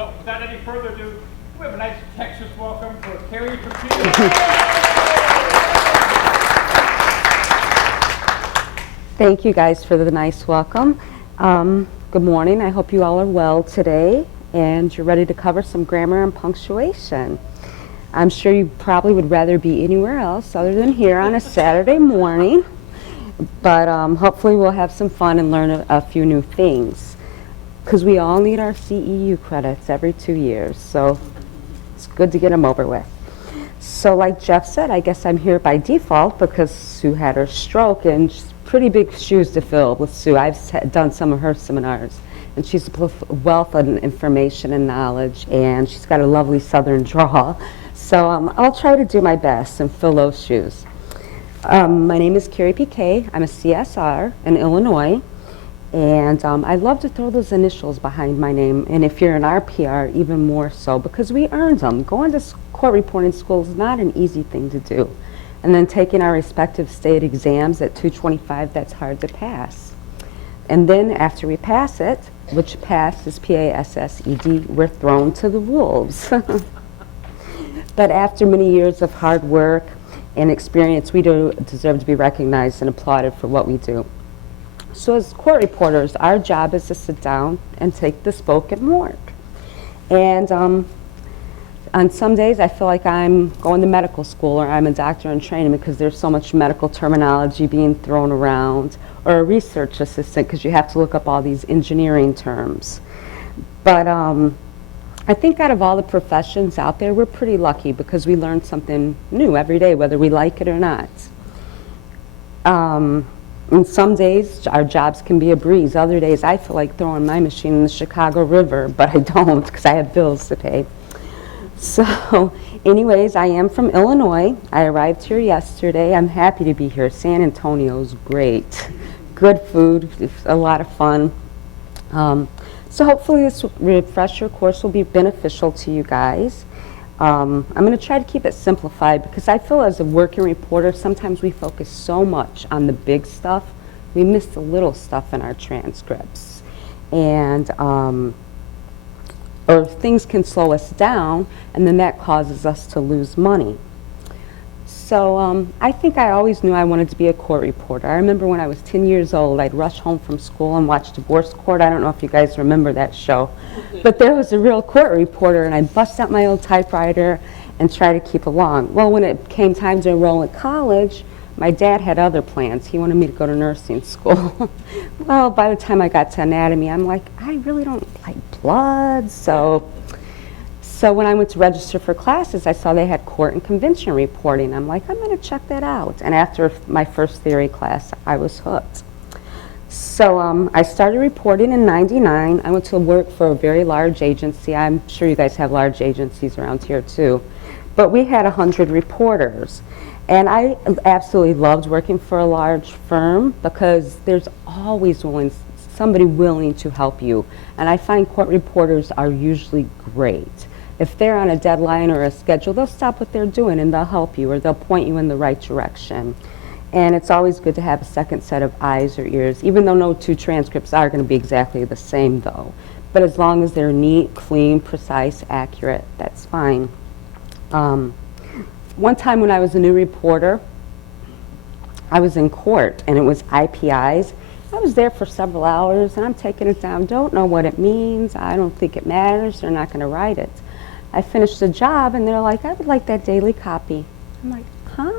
So without any further ado, we have a nice Texas welcome for Carrie Pique. Thank you guys for the nice welcome. Good morning. I hope you all are well today and you're ready to cover some grammar and punctuation. I'm sure you probably would rather be anywhere else other than here on a Saturday morning, but hopefully we'll have some fun and learn a few new things, because we all need our CEU credits every 2 years, so it's good to get them over with. So like Jeff said, I guess I'm here by default because Sue had her stroke, and pretty big shoes to fill with Sue. I've done some of her seminars, and she's a wealth of information and knowledge, and she's got a lovely southern drawl. So I'll try to do my best and fill those shoes. My name is Carrie Pique. I'm a CSR in Illinois, and I love to throw those initials behind my name, and if you're an RPR, even more so, because we earned them. Going to court reporting school is not an easy thing to do. And then taking our respective state exams at 225, that's hard to pass. And then after we pass it, which pass is P-A-S-S-E-D, we're thrown to the wolves. But after many years of hard work and experience, we do deserve to be recognized and applauded for what we do. So as court reporters, our job is to sit down and take the spoken word. And on some days, I feel like I'm going to medical school or I'm a doctor in training because there's so much medical terminology being thrown around, or a research assistant because you have to look up all these engineering terms. But I think out of all the professions out there, we're pretty lucky because we learn something new every day, whether we like it or not. And some days, our jobs can be a breeze. Other days, I feel like throwing my machine in the Chicago River, but I don't because I have bills to pay. So anyways, I am from Illinois. I arrived here yesterday. I'm happy to be here. San Antonio's great. Good food, it's a lot of fun. So hopefully this refresher course will be beneficial to you guys. I'm going to try to keep it simplified because I feel as a working reporter, sometimes we focus so much on the big stuff, we miss the little stuff in our transcripts. And or things can slow us down, and then that causes us to lose money. So I think I always knew I wanted to be a court reporter. I remember when I was 10 years old, I'd rush home from school and watch Divorce Court. I don't know if you guys remember that show, but there was a real court reporter, and I'd bust out my old typewriter and try to keep along. Well, when it came time to enroll in college, my dad had other plans. He wanted me to go to nursing school. Well, by the time I got to anatomy, I'm like, I really don't like blood, so when I went to register for classes, I saw they had court and convention reporting. I'm like, I'm going to check that out. And after my first theory class, I was hooked. So I started reporting in '99. I went to work for a very large agency. I'm sure you guys have large agencies around here too. But we had 100 reporters. And I absolutely loved working for a large firm because there's always somebody willing to help you. And I find court reporters are usually great. If they're on a deadline or a schedule, they'll stop what they're doing and they'll help you, or they'll point you in the right direction. And it's always good to have a second set of eyes or ears, even though no two transcripts are going to be exactly the same though. But as long as they're neat, clean, precise, accurate, that's fine. One time when I was a new reporter, I was in court and it was IPIs. I was there for several hours and I'm taking it down, don't know what it means, I don't think it matters, they're not going to write it. I finished the job and they're like, I would like that daily copy. I'm like, huh?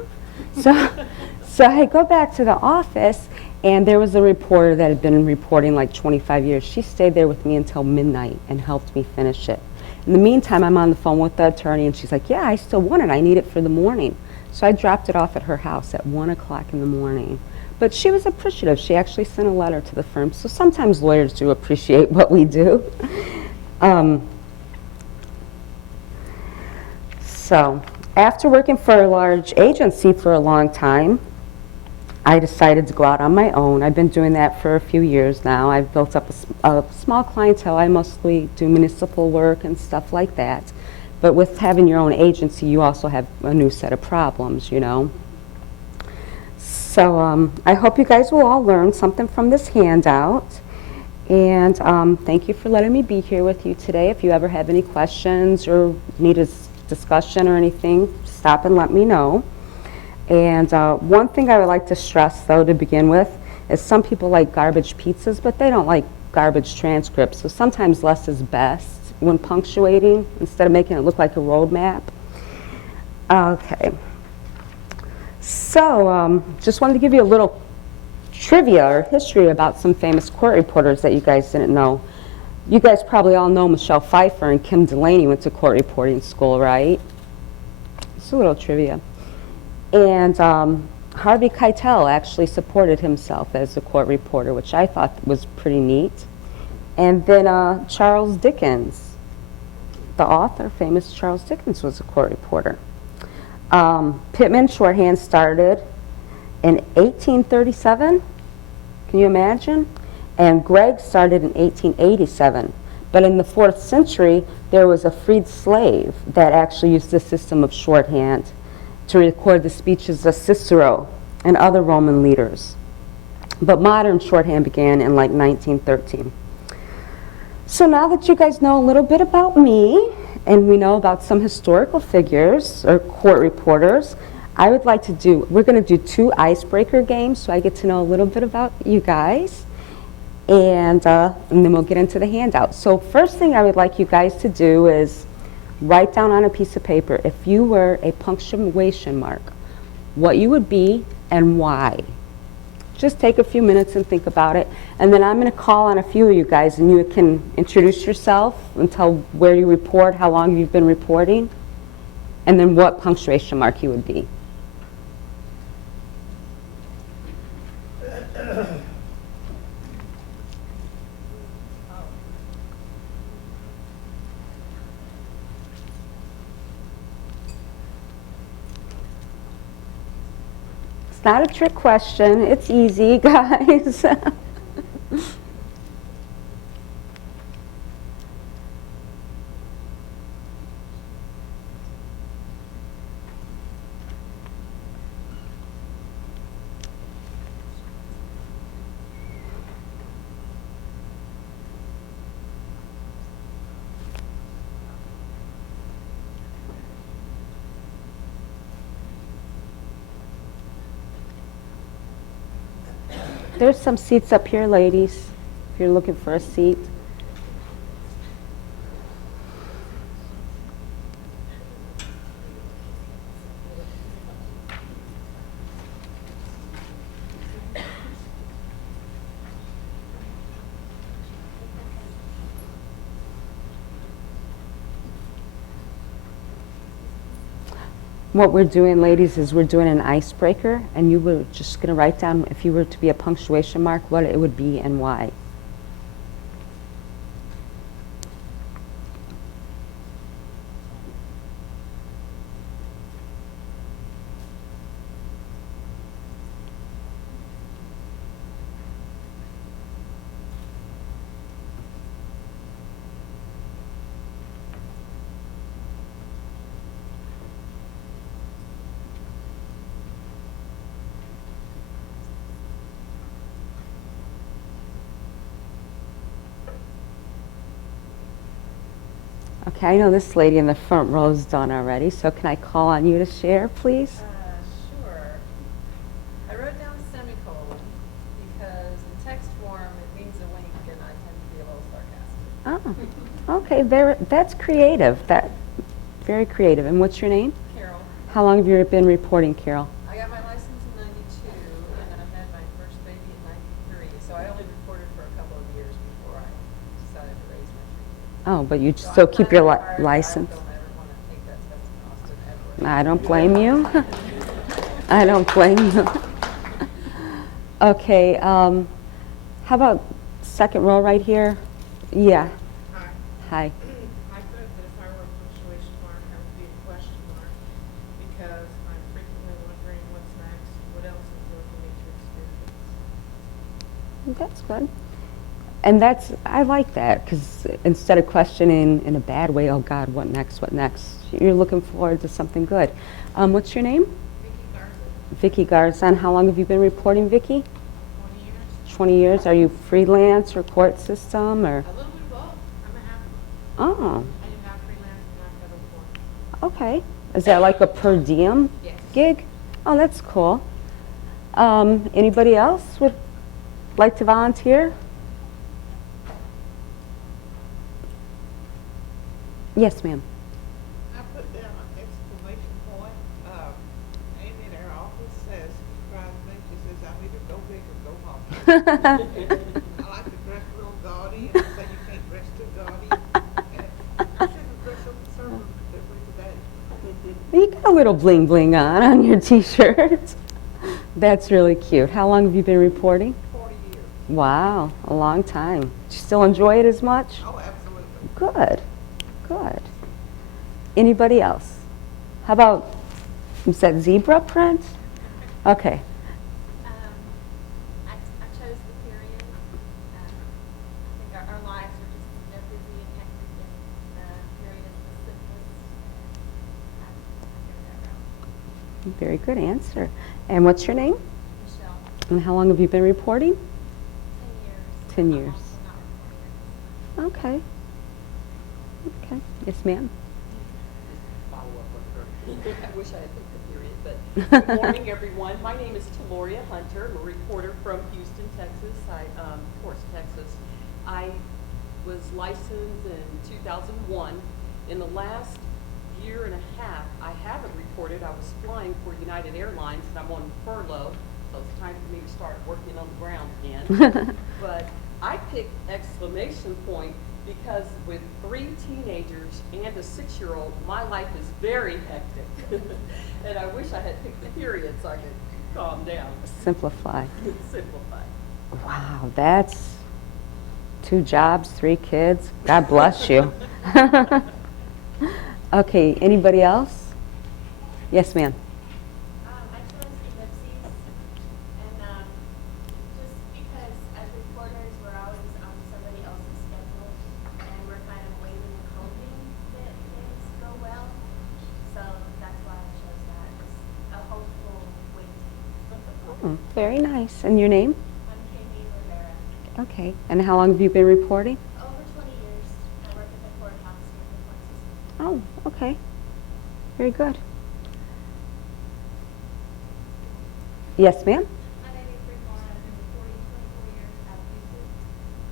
So I go back to the office and there was a reporter that had been reporting like 25 years. She stayed there with me until midnight and helped me finish it. In the meantime, I'm on the phone with the attorney and she's like, yeah, I still want it. I need it for the morning. So I dropped it off at her house at 1 o'clock in the morning. But she was appreciative. She actually sent a letter to the firm. So sometimes lawyers do appreciate what we do. So after working for a large agency for a long time, I decided to go out on my own. I've been doing that for a few years now. I've built up a small clientele. I mostly do municipal work and stuff like that. But with having your own agency, you also have a new set of problems, you know. So I hope you guys will all learn something from this handout. And thank you for letting me be here with you today. If you ever have any questions or need a discussion or anything, stop and let me know. And one thing I would like to stress, though, to begin with, is some people like garbage pizzas, but they don't like garbage transcripts. So sometimes less is best when punctuating, instead of making it look like a road map. Okay. So just wanted to give you a little trivia or history about some famous court reporters that you guys didn't know. You guys probably all know Michelle Pfeiffer and Kim Delaney went to court reporting school, right? Just a little trivia. And Harvey Keitel actually supported himself as a court reporter, which I thought was pretty neat. And then Charles Dickens, the author, famous Charles Dickens, was a court reporter. Pittman shorthand started in 1837. Can you imagine? And Gregg started in 1887. But in the 4th century, there was a freed slave that actually used the system of shorthand to record the speeches of Cicero and other Roman leaders. But modern shorthand began in like 1913. So now that you guys know a little bit about me, and we know about some historical figures or court reporters, I would like to do, we're going to do 2 icebreaker games so I get to know a little bit about you guys, and then we'll get into the handout. So first thing I would like you guys to do is write down on a piece of paper, if you were a punctuation mark, what you would be and why. Just take a few minutes and think about it, and then I'm going to call on a few of you guys and you can introduce yourself and tell where you report, how long you've been reporting, and then what punctuation mark you would be. It's not a trick question. It's easy, guys. There's some seats up here, ladies, if you're looking for a seat. What we're doing, ladies, is we're doing an icebreaker, and you were just going to write down, if you were to be a punctuation mark, what it would be and why. Okay, I know this lady in the front row is done already, so can I call on you to share, please? Sure. I wrote down semicolon because in text form it means a wink and I tend to be a little sarcastic. Oh, okay, that's creative. Very creative. And what's your name? Carol. How long have you been reporting, Carol? I got my license in 92 and then I had my first baby in 93, so I only reported for a couple of years before I decided to raise my children. Oh, but you So still I'm keep kind your of retired, license? I don't ever want to take that test in Austin ever. I don't blame you. I don't blame you. Okay, how about second row right here? Yeah. Hi. Hi. I thought that if I were a punctuation mark, I would be a question mark because I'm frequently wondering what's next, what else is there for me to experience. That's good. And I like that, because instead of questioning in a bad way, oh God, what next, what next? You're looking forward to something good. What's your name? Vicky Garza, Vicky Garzon. How long have you been reporting, Vicky? 20 years. 20 years? Are you freelance or court system or? A little bit of both. I'm a half, Oh, I do half freelance and half federal court. okay. Is that like a per diem Yes. gig? Oh, that's cool. Anybody else would like to volunteer? Yes, ma'am. I put down an exclamation point. Amy in our office says, surprised me, she says, I'm either go big or go home. I like to dress real gaudy, and I say you can't dress too gaudy. And I should have dressed so conservatively today. You got a little bling bling on your t-shirt. That's really cute. How long have you been reporting? 40 years. Wow, a long time. Do you still enjoy it as much? Oh, absolutely. Good, good. Anybody else? How about, is that zebra print? Okay. I chose the period. I think our lives are just they're busy and hectic, and period is the simplest. I figured that out. Very good answer. And what's your name? Michelle, And how long have you been reporting? 10 years. 10 years. I'm also not reporting Okay. Okay. Yes, ma'am. I wish I had picked the period, but good morning, everyone. My name is Taloria Hunter. I'm a reporter from Houston, Texas. Of course, Texas. I was licensed in 2001. In the last year and a half, I haven't reported. I was flying for United Airlines, and I'm on furlough, so it's time for me to start working on the ground again. But I picked exclamation point because with 3 teenagers and a 6-year-old, my life is very hectic. And I wish I had picked the period so I could calm down. Simplify. Simplify. Wow, that's 2 jobs, 3 kids. God bless you. Okay, anybody else? Yes, ma'am. I chose ellipses, and just because as reporters we're always on somebody else's schedule, and we're kind of waiting and hoping that things go well. So that's why I chose that. It's a hopeful waiting. Oh, very nice. And your name? I'm Kaylee Rivera. Okay. And how long have you been reporting? Over 20 years. I work at the courthouse here in the court system. Oh, okay. Very good. Yes, ma'am. My name is Rick Moore. I've been reporting 24 years out of Houston.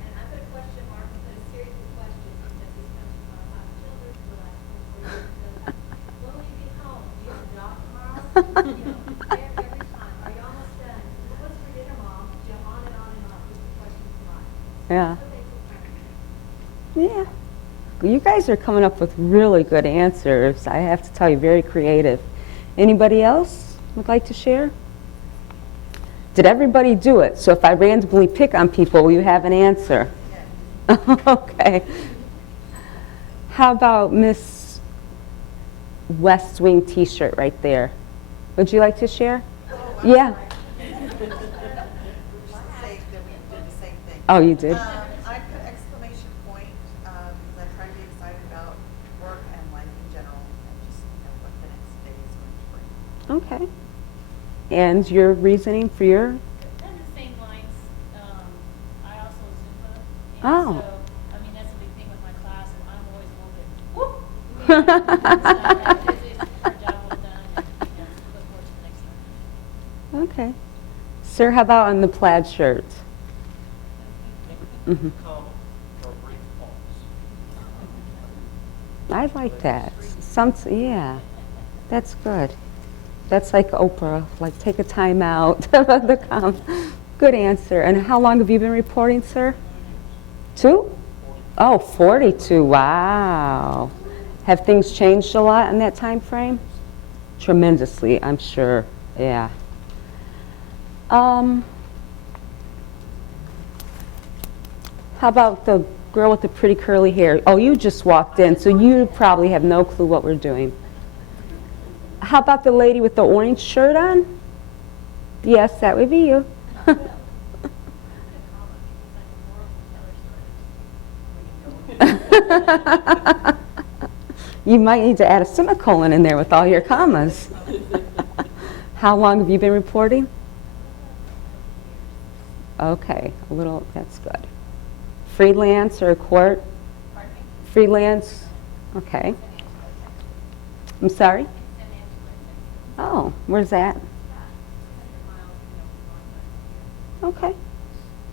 And I put a question mark, but a series of questions because this comes from our 5 children for the last 24 years. When will you get home? Do you have a job tomorrow? Every time. Are you almost done? What's for dinner, Mom? You know, on and on and on with the questions mark. Yeah. That's what they do. Yeah. You guys are coming up with really good answers. I have to tell you, very creative. Anybody else would like to share? Did everybody do it? So if I randomly pick on people, will you have an answer? Yes. Okay. How about Miss West Wing t-shirt right there? Would you like to share? Yeah. Say that we did the same thing. Oh, you did? I put exclamation point because I try to be excited about work and life in general and just what the next day is going to bring. Okay. And your reasoning for your? And the same lines, I also Zumba, and Oh. so, I mean, that's a big thing with my class, and I'm always a little bit, whoop! So, it's our job well done, and, look forward to the next time. Okay. Sir, how about on the plaid shirt? Mhm. Come for a brief pause. I like that. Yeah, that's good. That's like Oprah, like take a time out. Good answer. And how long have you been reporting, sir? 2? Oh, 42. Wow. Have things changed a lot in that time frame? Tremendously, I'm sure. Yeah. How about the girl with the pretty curly hair? Oh, you just walked in, so you probably have no clue what we're doing. How about the lady with the orange shirt on? Yes, that would be you. You might need to add a semicolon in there with all your commas. How long have you been reporting? Okay, a little, that's good. Freelance or court? Pardon me? Freelance? Okay. I'm sorry? It's in Angela, Texas. Oh, where's that? 100 miles, Okay.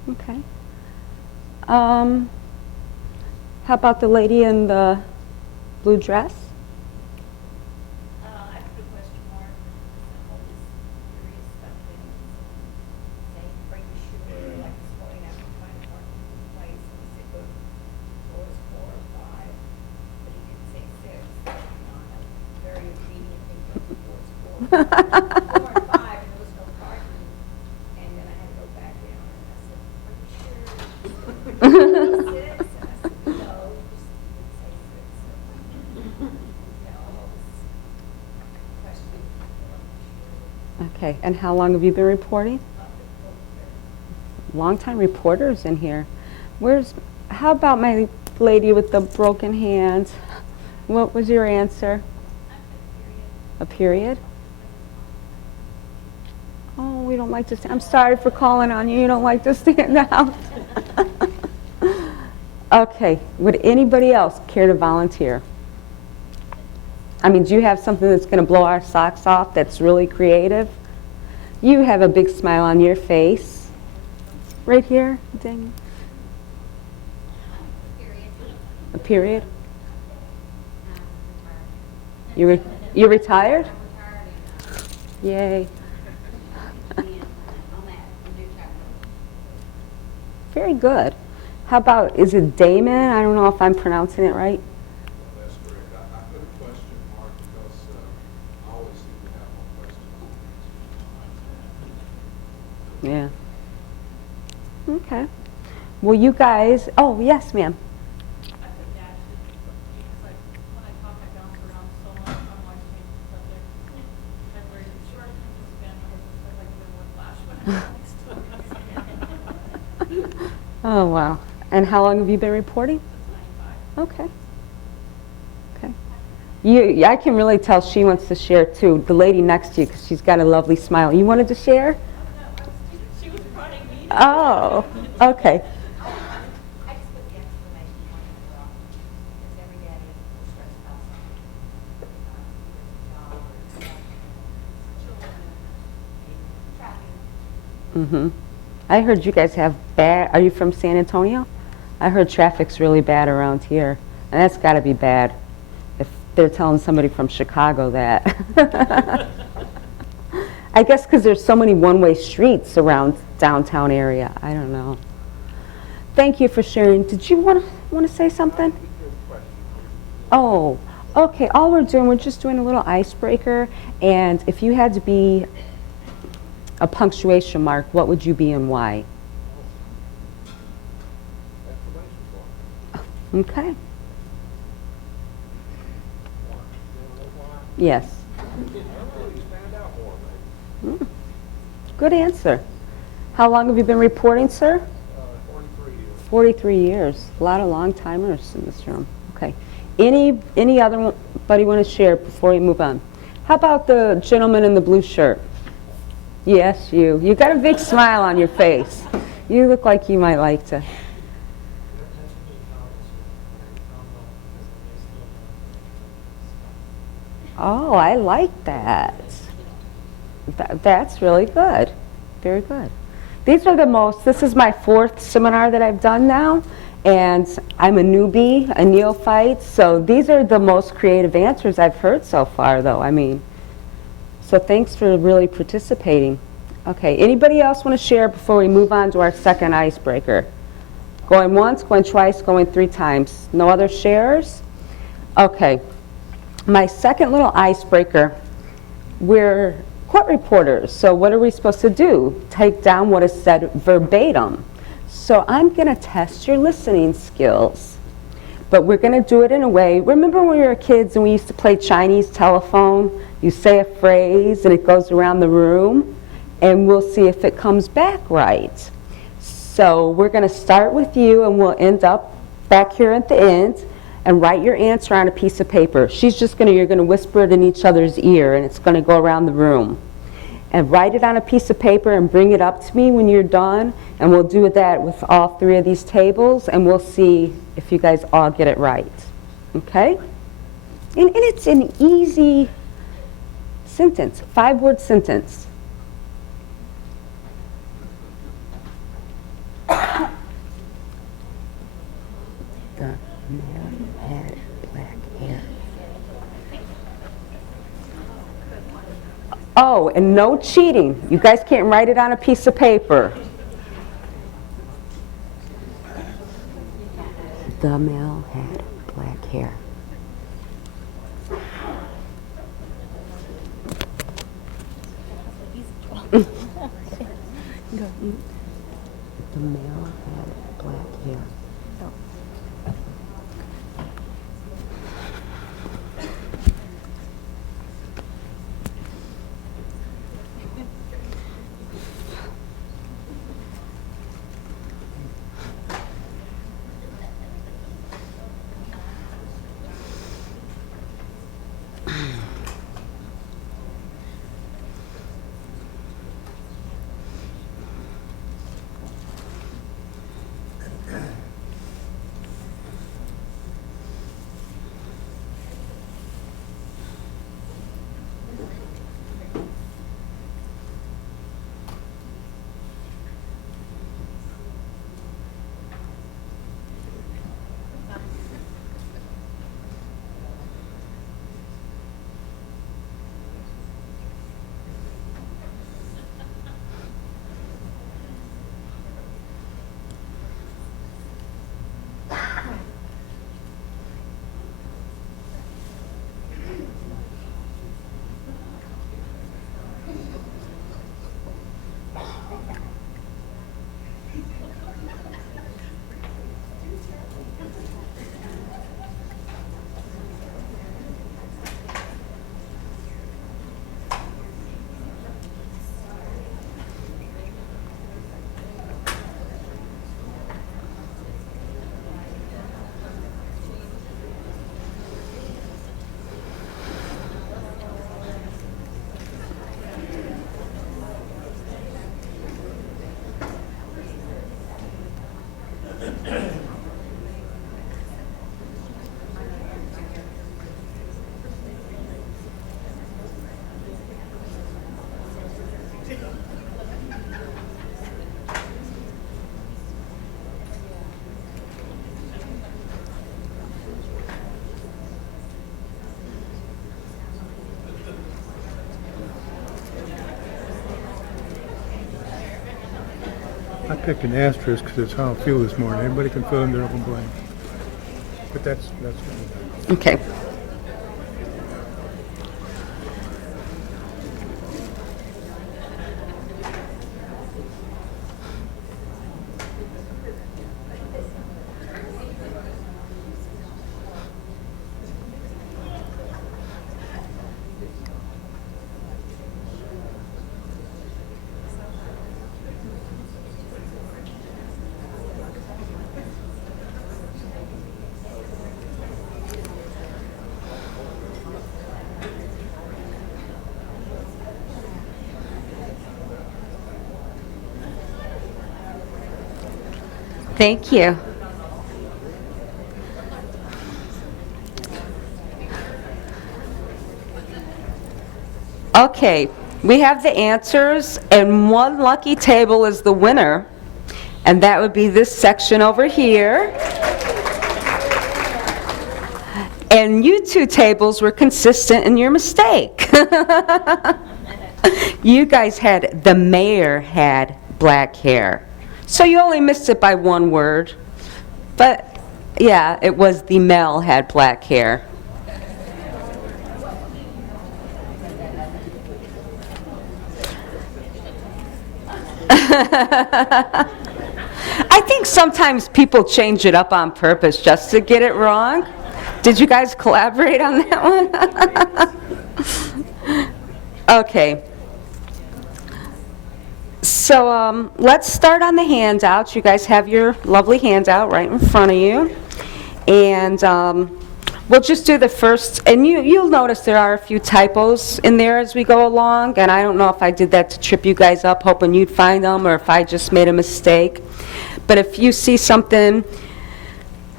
Okay. How about the lady in the blue dress? I put a question mark. I was curious about things. Saying bring the sugar, like this morning I was trying to park in the place, and he said go to floors 4 or 5, but he didn't say 6. So, I'm very obedient and go to floors 4 or 5, and there was no parking, and then I had to go back down, and I said, are you sure? He said, 6? And I said, no, just didn't say 6. So, all this question. Okay, and how long have you been reporting? Long-time reporters in here. How about my lady with the broken hand? What was your answer? A period? Oh, we don't like to stand. I'm sorry for calling on you. You don't like to stand out. Okay, would anybody else care to volunteer? I mean, do you have something that's going to blow our socks off that's really creative? You have a big smile on your face. Right here, ding. A period? You're retired? Yay. Very good. How about, is it Damon? I don't know if I'm pronouncing it right. That's correct. I put a question mark because I always seem to have more questions than answers. Yeah. Okay. Well, you guys, oh, yes, ma'am. I put dashes because when I talk, I bounce around so much, I'm always changing the subject. And where you're short attention span, I like a bit more flash when I'm next to it. Oh, wow. And how long have you been reporting? Okay. Okay. I can really tell she wants to share too. The lady next to you, because she's got a lovely smile. You wanted to share? She was prodding me. Oh, okay. I just put the exclamation point at the top, because every day we're stressed about something. There's a job or children, traffic. Mm-hmm. I heard you guys have bad, are you from San Antonio? I heard traffic's really bad around here, and that's got to be bad if they're telling somebody from Chicago that. I guess because there's so many one-way streets around downtown area. I don't know. Thank you for sharing. Did you want to say something? Oh, okay. All we're just doing a little icebreaker, and if you had to be a punctuation mark, what would you be and why? Okay. Yes. Mm. Good answer. How long have you been reporting, sir? 43 years. 43 years. A lot of long-timers in this room. Okay. Any other—buddy want to share before we move on? How about the gentleman in the blue shirt? Yes, you. You got a big smile on your face. You look like you might like to. Oh, I like that. That's really good. Very good. These are this is my 4th seminar that I've done now, and I'm a newbie, a neophyte, so these are the most creative answers I've heard so far, though. I mean, so thanks for really participating. Okay, anybody else want to share before we move on to our second icebreaker? Going once, going twice, going 3 times. No other shares? Okay. My second little icebreaker, we're court reporters, so what are we supposed to do? Take down what is said verbatim. So I'm going to test your listening skills, but we're going to do it in a way. Remember when we were kids and we used to play Chinese telephone? You say a phrase and it goes around the room, and we'll see if it comes back right. So we're going to start with you, and we'll end up back here at the end, and write your answer on a piece of paper. You're going to whisper it in each other's ear, and it's going to go around the room. and write it on a piece of paper and bring it up to me when you're done, and we'll do that with all 3 of these tables, and we'll see if you guys all get it right. Okay? And it's an easy sentence, 5-word sentence. The man had black hair. Oh, and no cheating. You guys can't write it on a piece of paper. The male had black hair. The male had black hair. I picked an asterisk because it's how I feel this morning. Everybody can fill in their own blank. But that's Okay. Thank you. Okay, we have the answers, and one lucky table is the winner, and that would be this section over here. And you 2 tables were consistent in your mistake. You guys had, the mayor had black hair. So you only missed it by 1 word. But yeah, it was the male had black hair. I think sometimes people change it up on purpose just to get it wrong. Did you guys collaborate on that one? Okay. So let's start on the handouts. You guys have your lovely handout right in front of you. And We'll just do the first, and you'll notice there are a few typos in there as we go along, and I don't know if I did that to trip you guys up, hoping you'd find them, or if I just made a mistake. But if you see something,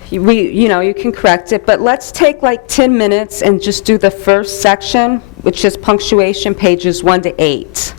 you can correct it. But let's take like 10 minutes and just do the first section, which is punctuation, pages 1 to 8.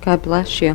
God bless you.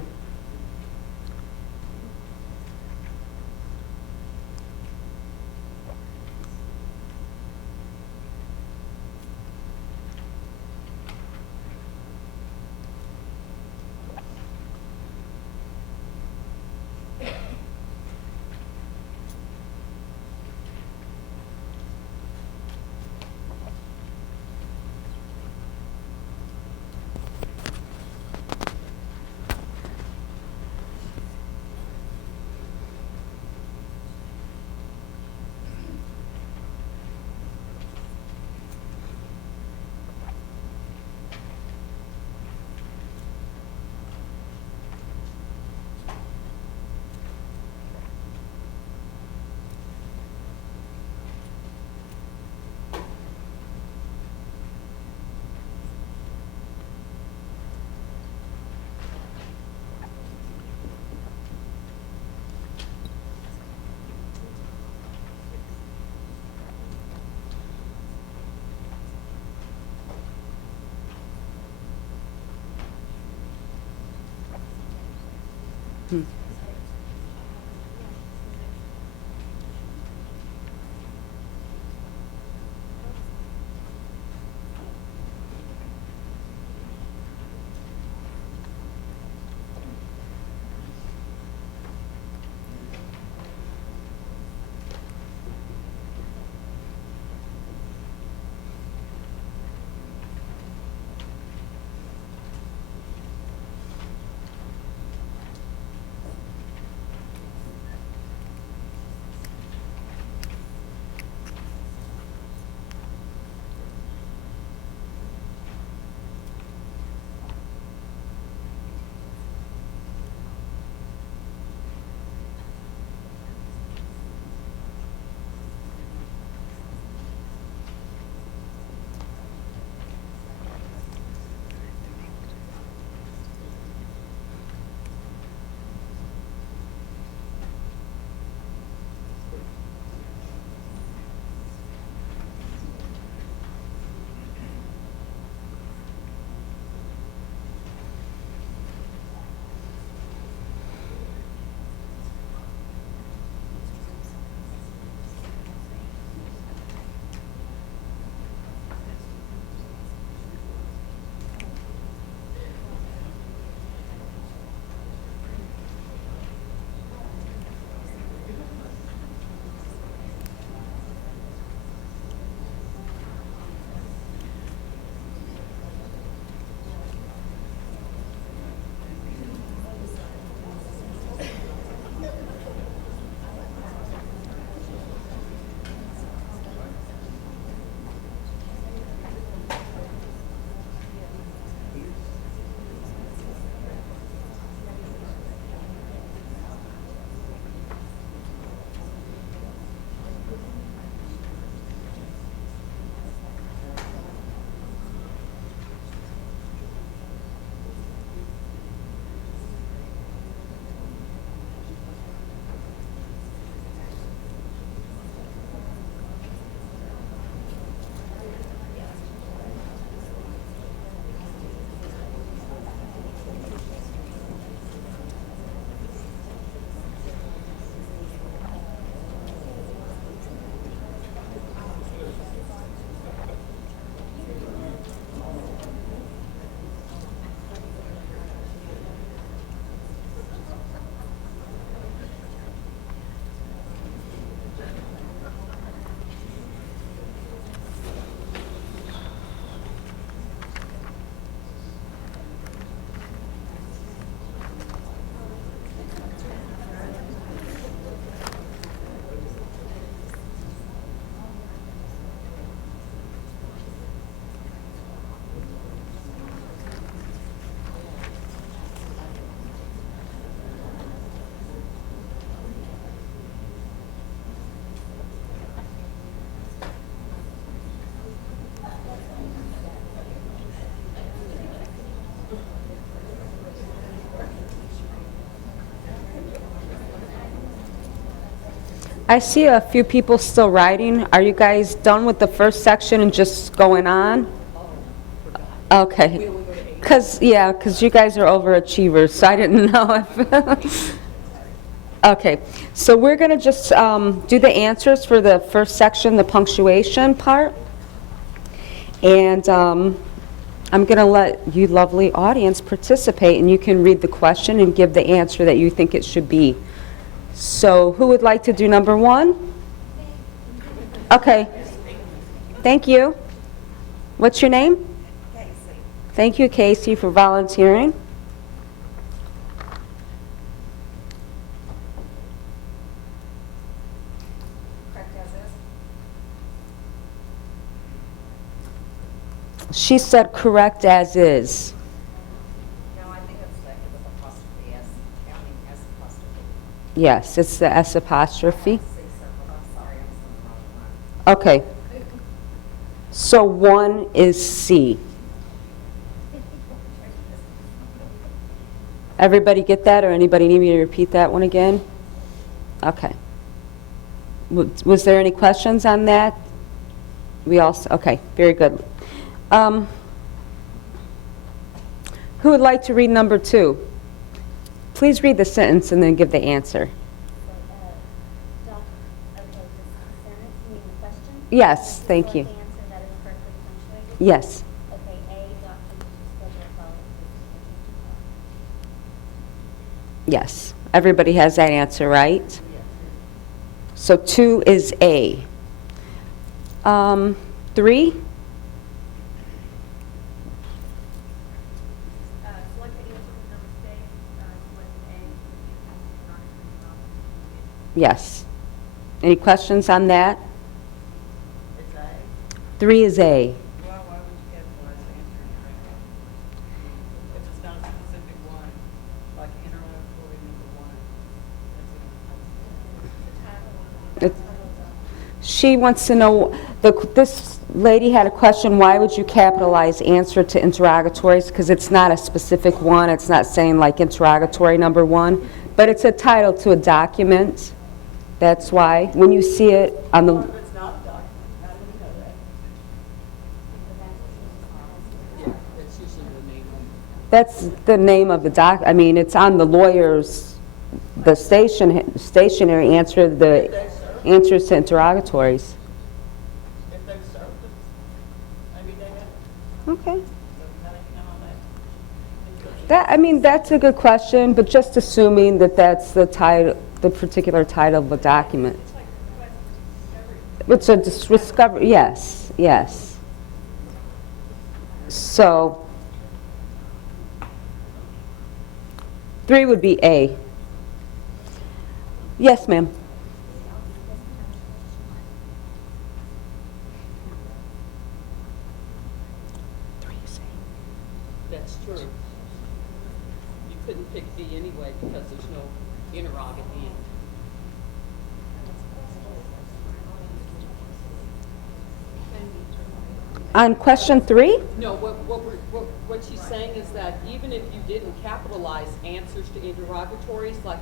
I see a few people still writing. Are you guys done with the first section and just going on? Okay. Because you guys are overachievers, so I didn't know if... Okay, so we're going to just do the answers for the first section, the punctuation part. And I'm going to let you lovely audience participate, and you can read the question and give the answer that you think it should be. So who would like to do number one? Okay. Thank you. What's your name? Casey. Thank you, Casey, for volunteering. Correct as is? She said correct as is. No, I think it's like with apostrophe S, counting S apostrophe. Yes, it's the S apostrophe. C circle, I'm sorry, I was on the wrong one. Okay. So one is C. Everybody get that, or anybody need me to repeat that one again? Okay. Was there any questions on that? We also, okay, very good. Who would like to read number two? Please please read the sentence and then give the answer. Doc, okay, does the sentence mean the question? Yes, thank you. Select the answer that is correctly punctuated? Yes. Okay, A, doctor uses schedule follows Yes. Everybody has that answer, right? So 2 is A. 3? Select the answer with no mistakes, select A, Yes. Any questions on that? It's A. 3 is A. Why would you capitalize answer if it's not a specific one, like interrogatory number 1? That's It- She wants to know, this lady had a question, why would you capitalize answer to interrogatories? Because it's not a specific one, it's not saying like interrogatory number 1, but it's a title to a document. That's why, when you see it on the, It's not a document, how do we know that? Yeah, that's usually the name of that's the name of the I mean, it's on the lawyer's, the stationary answer, the answers to interrogatories. If they've served it, maybe they have, Okay. so how do you know that? That, I mean, that's a good question, but just assuming that that's the title, the particular title of a document. It's a discovery, yes, yes. So, 3 would be A. Yes, ma'am. That's true. You couldn't pick B anyway because there's no interrog at the end. On question 3? No, what she's saying is that even if you didn't capitalize answers to interrogatories like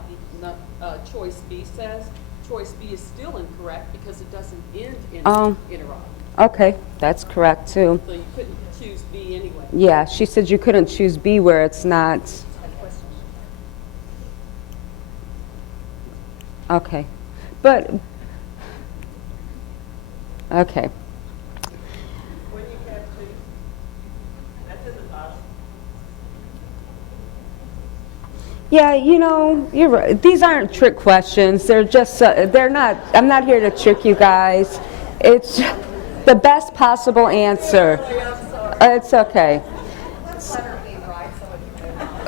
choice B says, choice B is still incorrect because it doesn't end in Oh. interrog. Okay, that's correct too. So you couldn't choose B anyway. Yeah, she said you couldn't choose B where it's not. Okay, but, okay. When you catch 2, that's in the bottom. Yeah, you know, you're right. These aren't trick questions. They're just, they're not, I'm not here to trick you guys. It's the best possible answer. It's okay.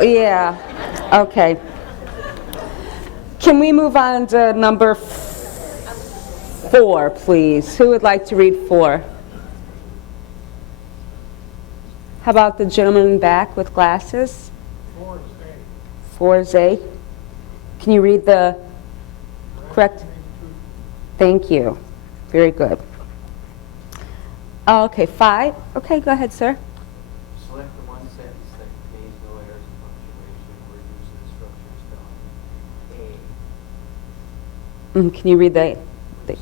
Yeah, okay. Can we move on to number 4, please? Who would like to read 4? How about the gentleman in back with glasses? 4 is A. Can you read the correct? Thank you. Very good. Okay, 5. Okay, go ahead, sir. Select the one sentence that contains no errors in punctuation or use of the structure spelling. A. Can you read the You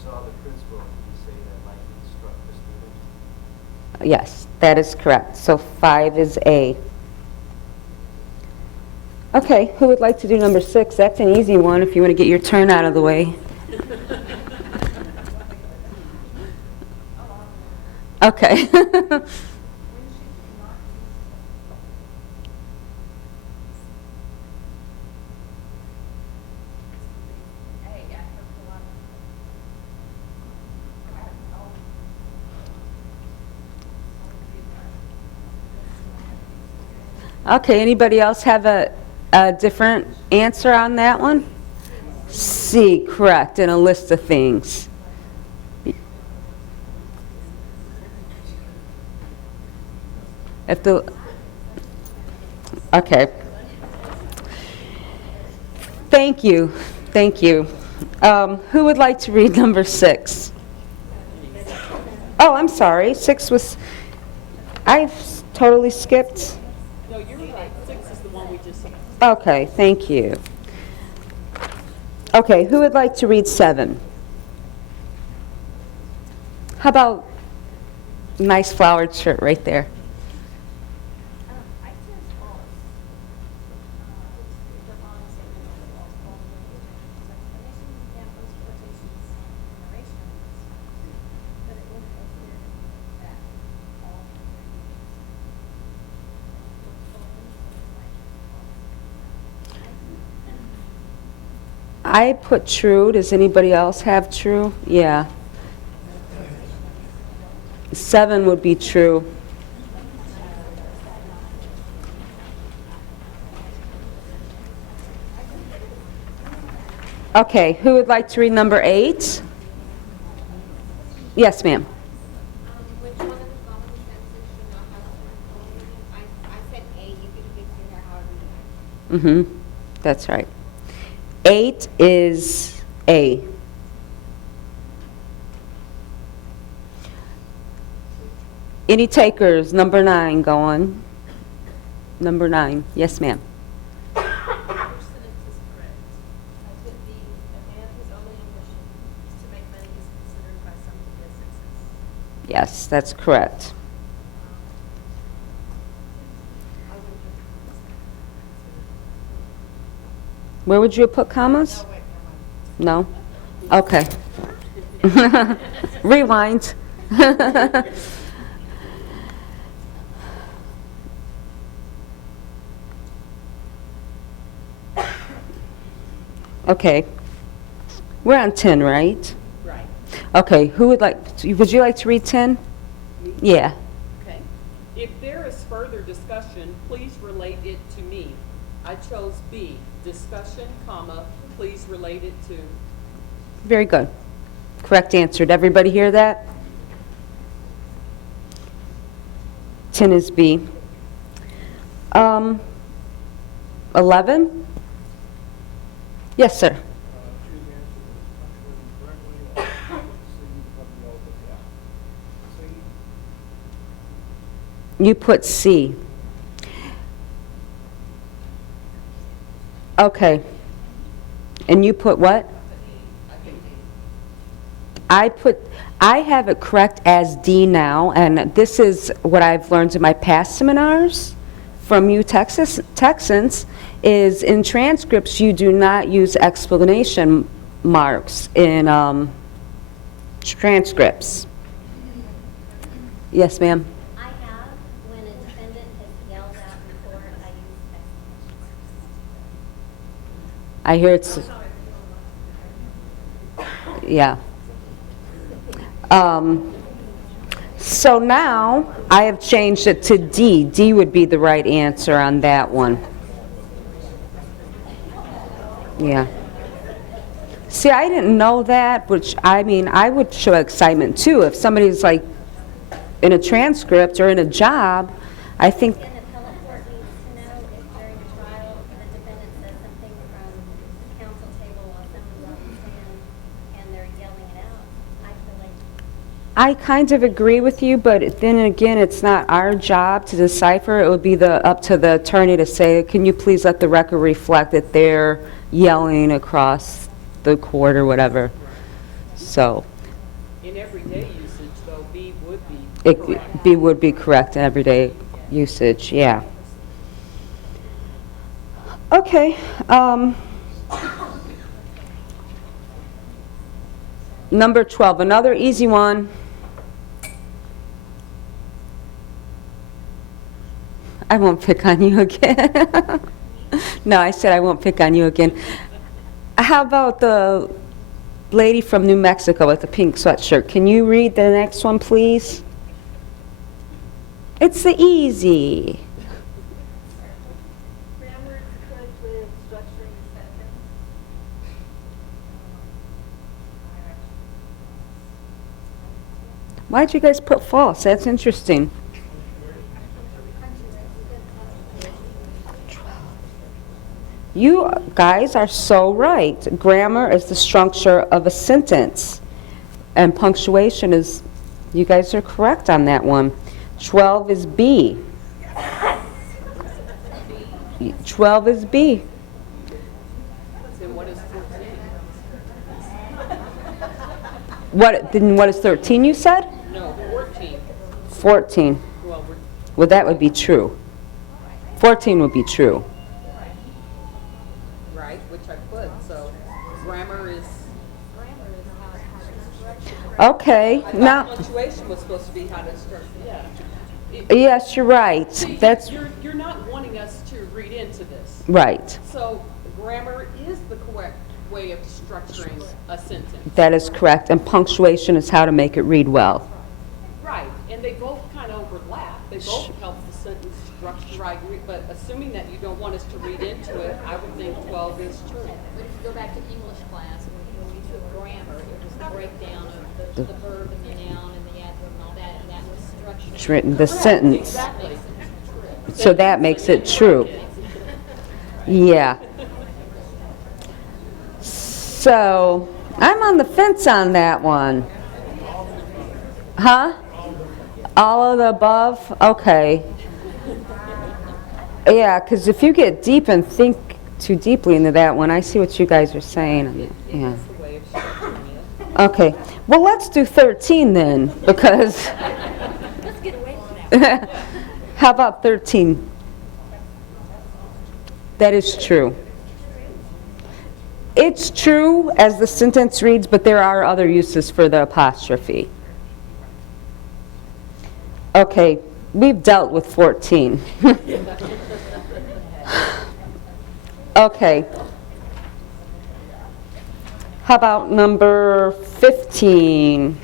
saw the principal, you say that might instruct the student. yes, that is correct. So 5 is A. Okay, who would like to do number 6? That's an easy one if you want to get your turn out of the way. Okay. Okay, anybody else have a different answer on that one? C, correct, in a list of things. If the, okay. Thank you, thank you. Who would like to read number 6? Oh, I'm sorry, 6 was, I totally skipped. No, you're right. 6 is the one we just said. Okay, thank you. Okay, who would like to read 7? How about nice flowered shirt right there? I chose false. The wrong sentence. I put true. Does anybody else have true? Yeah. 7 would be true. Okay, who would like to read number 8? Yes, ma'am. Which one of the following sentences should not have certain homonyms? I said A, you can fix it however you like. That's right. 8 is A. Any takers? Number 9 going. Number 9. Yes, ma'am. Your sentence is correct. I put B, a man whose only ambition is to make money is considered by some to be a success. Yes, that's correct. Where would you have put commas? No? Okay. Rewind. Okay. We're on 10, right? Right. Okay, who would you like to read 10? Me? Yeah. Okay. If there is further discussion, please relate it to me. I chose B, discussion, comma, please relate it to. Very good. Correct answer. Did everybody hear that? 10 is B. 11? Yes, sir. You put C. Okay. And you put what? I have it correct as D now, and this is what I've learned in my past seminars from you Texans, is in transcripts you do not use explanation marks in transcripts. Yes, ma'am. I have, when a defendant has yelled out in court, I use exclamation. I hear it's, yeah. So now I have changed it to D. D would be the right answer on that one. Yeah. See, I didn't know that, which, I mean, I would show excitement too. If somebody's like in a transcript or in a job, I think, An appellate court needs to know if during a trial, the defendant says something from the counsel table while someone's on the stand and they're yelling it out. I feel like I kind of agree with you, but then again, it's not our job to decipher. It would be up to the attorney to say, can you please let the record reflect that they're yelling across the court or whatever. So. In everyday usage, though, B would be correct. B would be correct in everyday usage, yeah. Okay. Number 12, another easy one. I won't pick on you again. No, I said I won't pick on you again. How about the lady from New Mexico with the pink sweatshirt? Can you read the next one, please? It's the easy. Grammar is good with structuring a sentence. Why'd you guys put false? That's interesting. You guys are so right. Grammar is the structure of a sentence. And punctuation is, you guys are correct on that one. 12 is B. 12 is B. Then what is 14? What is 13 you said? No, 14. 14. Well, Well, that would be true. 14 would be true. right, which I put, so grammar is, Okay, I now, thought punctuation was supposed to be how to structure, yeah. yes, you're right. See, That's you're not wanting us to read into this. right. So grammar is the correct way of structuring a sentence. That is correct. And punctuation is how to make it read well. Right, and they both kind of overlap. They both help the sentence structure right, but assuming that you don't want us to read into it, I would think 12 is true. But if you go back to English class, when we took grammar, it was the breakdown of the verb and the noun and the adverb and all that, and that was structured. It's written the sentence. Exactly. So that makes it true. Yeah. So, I'm on the fence on that one. Huh? All of the above? Okay. Yeah, because if you get deep and think too deeply into that one, I see what you guys are saying. Yeah. That's the way of structuring it. Okay. Well, let's do 13 then, because... Let's get away from that. How about 13? That is true. It's true as the sentence reads, but there are other uses for the apostrophe. Okay, we've dealt with 14. Okay. How about number 15?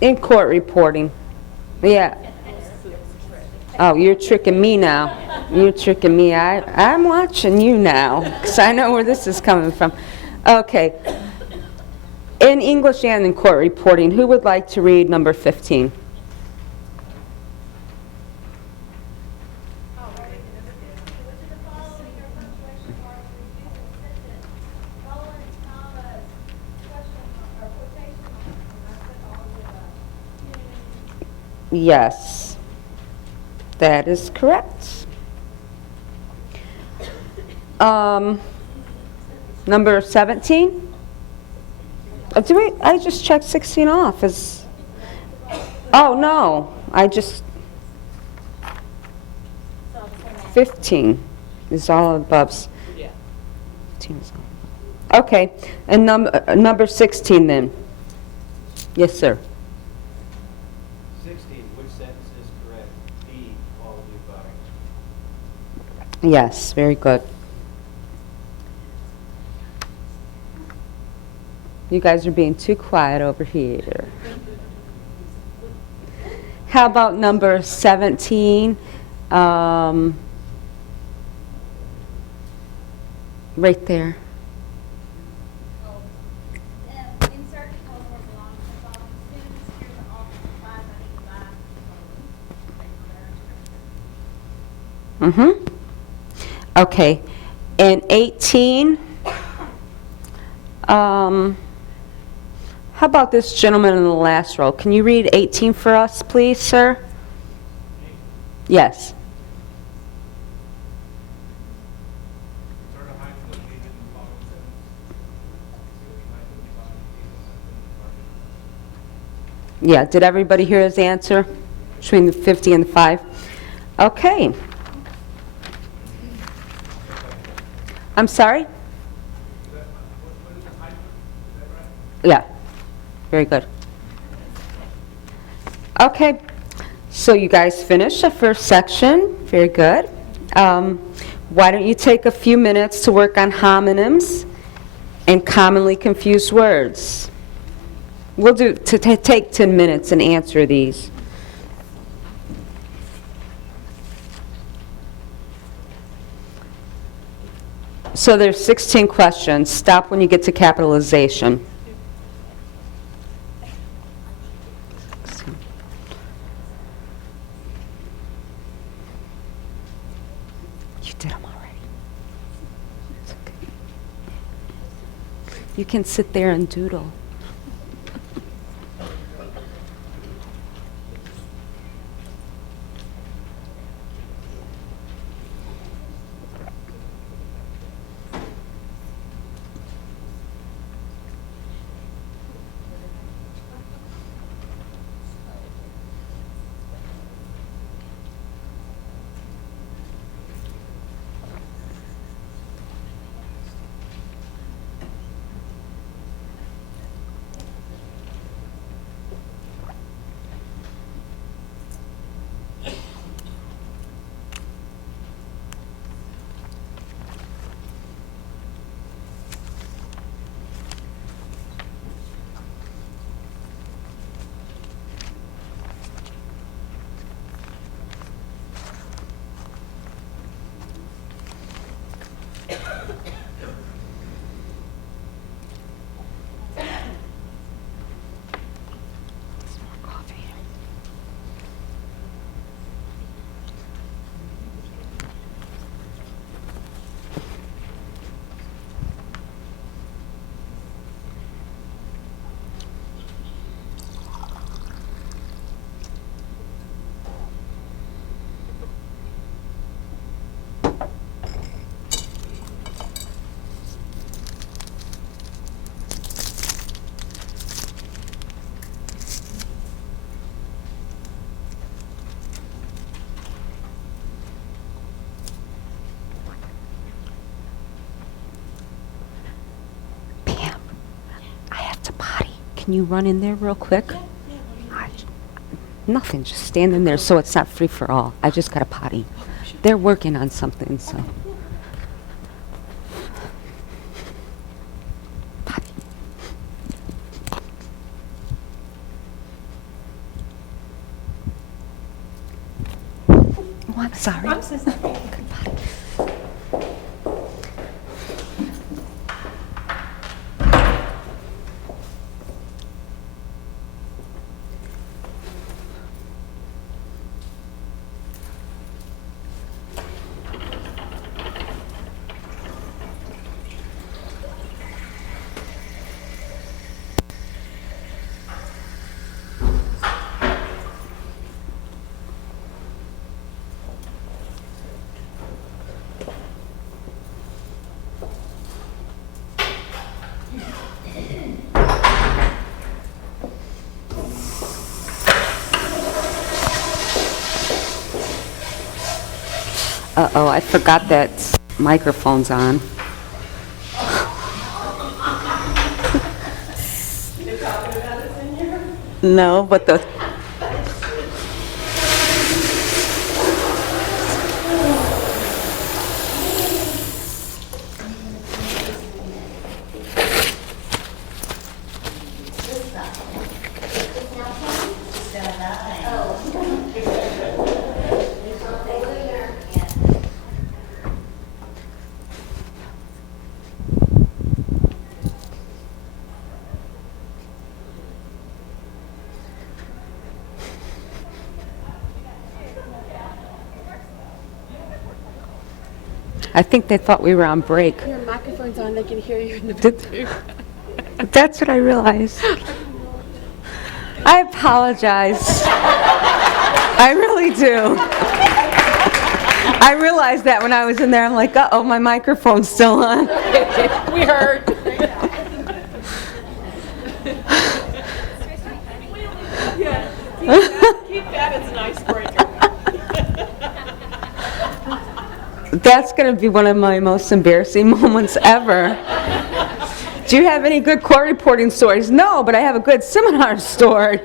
In court reporting. Yeah. Oh, you're tricking me now. You're tricking me. I'm watching you now, because I know where this is coming from. Okay. In English and in court reporting, who would like to read number 15? Which of the following are punctuation marks used in a sentence? Colons, commas, question mark, or quotation marks. And I put all of the above. Yes. That is correct. Number 17? I just checked 16 off. Oh, no. I just... 15 is all above. Yeah. 15 is all. Okay. And number 16 then. Yes, sir. 16, which sentence is correct? B, followed by. Yes, very good. You guys are being too quiet over here. How about number 17? Right there. Insert colon or belong to the following students. Here's an offer for 595. Okay. And 18. How about this gentleman in the last row? Can you read 18 for us, please, sir? Yes. Yeah, did everybody hear his answer? Between the 50 and the 5? Okay. I'm sorry? Yeah, very good. Okay, so you guys finished the first section. Very good. Why don't you take a few minutes to work on homonyms and commonly confused words? We'll take 10 minutes and answer these. So there's 16 questions. Stop when you get to capitalization. You did them already. It's okay. You can sit there and doodle. Pam, I have to potty. Can you run in there real quick? Nothing, just stand in there so it's not free for all. I just got a potty. They're working on something, so. Potty. Oh, I'm sorry. I'm so sorry. Good potty. Uh-oh, I forgot that microphone's on. No, but the... I think they thought we were on break. Your microphone's on, they can hear you in the back. That's what I realized. I apologize. I really do. I realized that when I was in there. I'm like, uh-oh, my microphone's still on. We heard. Yeah, keep that as an icebreaker. That's going to be one of my most embarrassing moments ever. Do you have any good court reporting stories? No, but I have a good seminar story.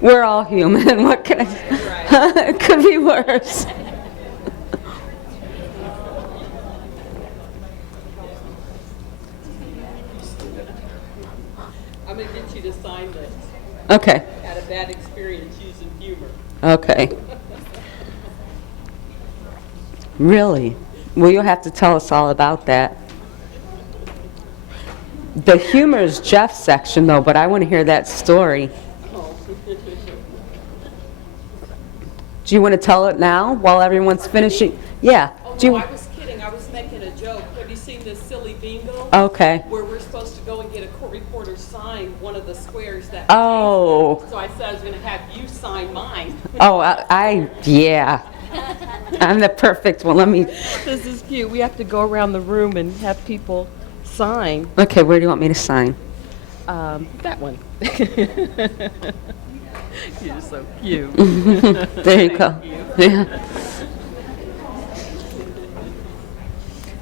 We're all human. What can I? It could be worse. I'm going to get you to sign this. Okay. Had a bad experience using humor. Okay. Really? Well, you'll have to tell us all about that. The humor is Jeff's section, though, but I want to hear that story. Do you want to tell it now while everyone's finishing? Yeah. Oh, Do no, you? I was kidding. I was making a joke. Have you seen this silly bingo? Okay. Where we're supposed to go and get a court reporter sign one of the squares that. Oh. So I said I was going to have you sign mine. Oh, yeah. I'm the perfect one. Let me. This is cute. We have to go around the room and have people sign. Okay, where do you want me to sign? That one. You're so cute. There you go. Yeah.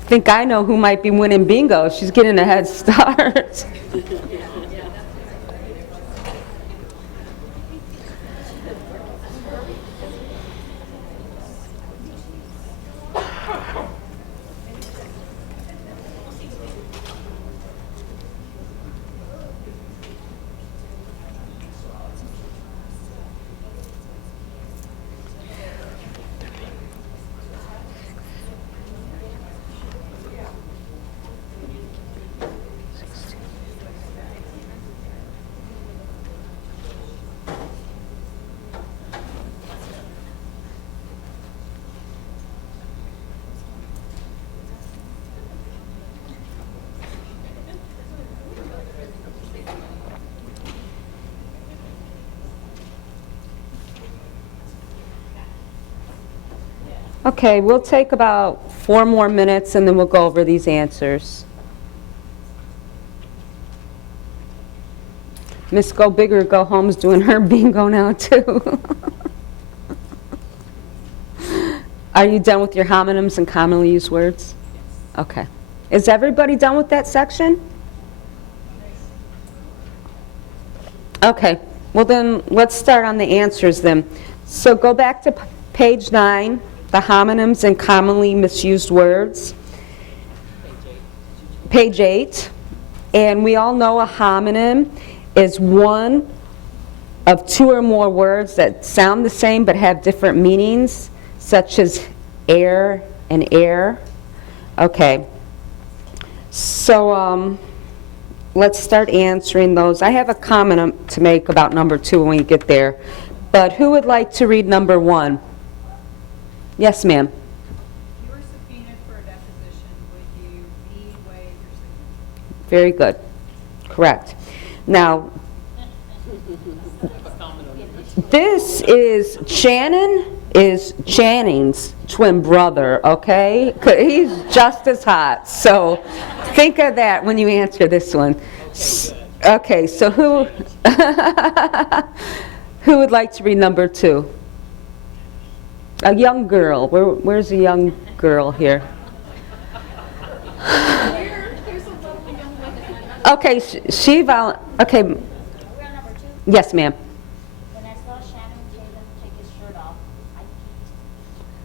I think I know who might be winning bingo. She's getting a head start. Okay, we'll take about 4 more minutes and then we'll go over these answers. Miss Go Big or Go Home's doing her bingo now too. Are you done with your homonyms and commonly used words? Yes. Okay. Is everybody done with that section? Okay. Well then, let's start on the answers then. So go back to page 9, the homonyms and commonly misused words. Page 8. And we all know a homonym is one of 2 or more words that sound the same but have different meanings, such as air and air. Okay. So let's start answering those. I have a comment to make about number 2 when we get there. But who would like to read number 1? Yes, ma'am. If you were subpoenaed for a deposition, would you waive your signature? Very good. Correct. Now, this is Channing's twin brother, okay? 'Cause he's just as hot. So think of that when you answer this one. Okay, so who who would like to read number 2? A young girl. Where's a young girl here? Okay, okay. We're on number 2. Yes, ma'am. When I saw Shannon Tatum take his shirt off, I peeked.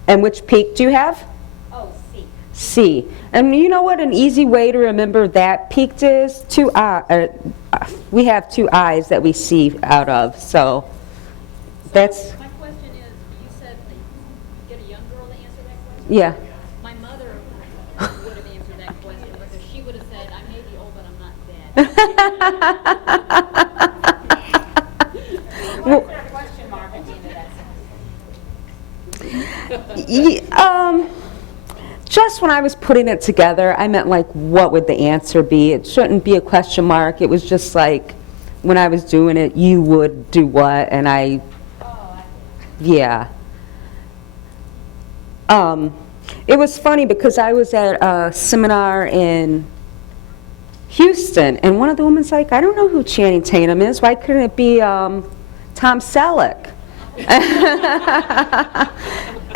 And which peak do you have? Oh, see. C. And you know what an easy way to remember that peaked is? We have 2 eyes that we see out of, so that's, My question is, you said that you get a young girl to answer that question? yeah. My mother would have answered that question because she would have said, I may be old, but I'm not dead. Well, Question mark at the end of that sentence. Just when I was putting it together, I meant like, what would the answer be? It shouldn't be a question mark. It was just like, when I was doing it, you would do what, and yeah. It was funny because I was at a seminar in Houston, and one of the women's like, I don't know who Channing Tatum is. Why couldn't it be Tom Selleck?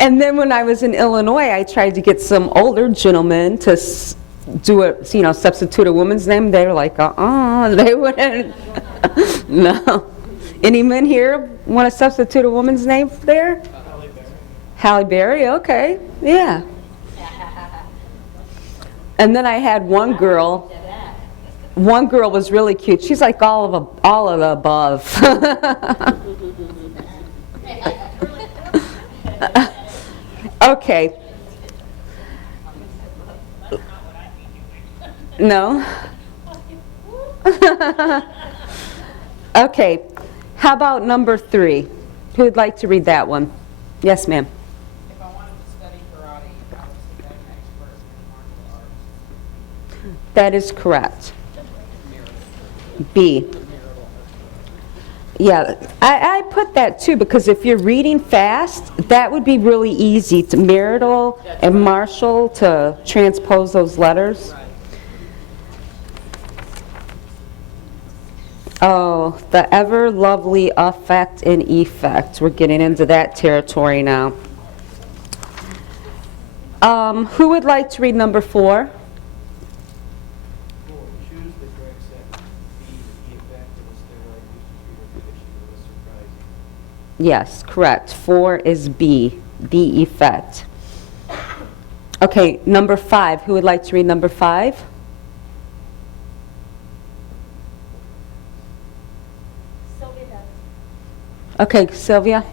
And then when I was in Illinois, I tried to get some older gentlemen to substitute a woman's name. They were like, they wouldn't. No. Any men here want to substitute a woman's name there? Halle Berry, okay, yeah. And then I had one girl was really cute. She's like all of the above. Okay. No? Okay. How about number 3? Who would like to read that one? Yes, ma'am. If I wanted to study karate, I would become an expert in martial arts. That is correct. B. Yeah, I put that too because if you're reading fast, that would be really easy to marital and martial to transpose those letters. Oh, the ever lovely affect and effect. We're getting into that territory now. Who would like to read number 4? Choose the correct sentence. B, the effect of a steroid used to treat a condition that was surprising. Yes, correct. 4 is B, the effect. Okay, number 5. Who would like to read number 5? Sylvia does. Okay, Sylvia.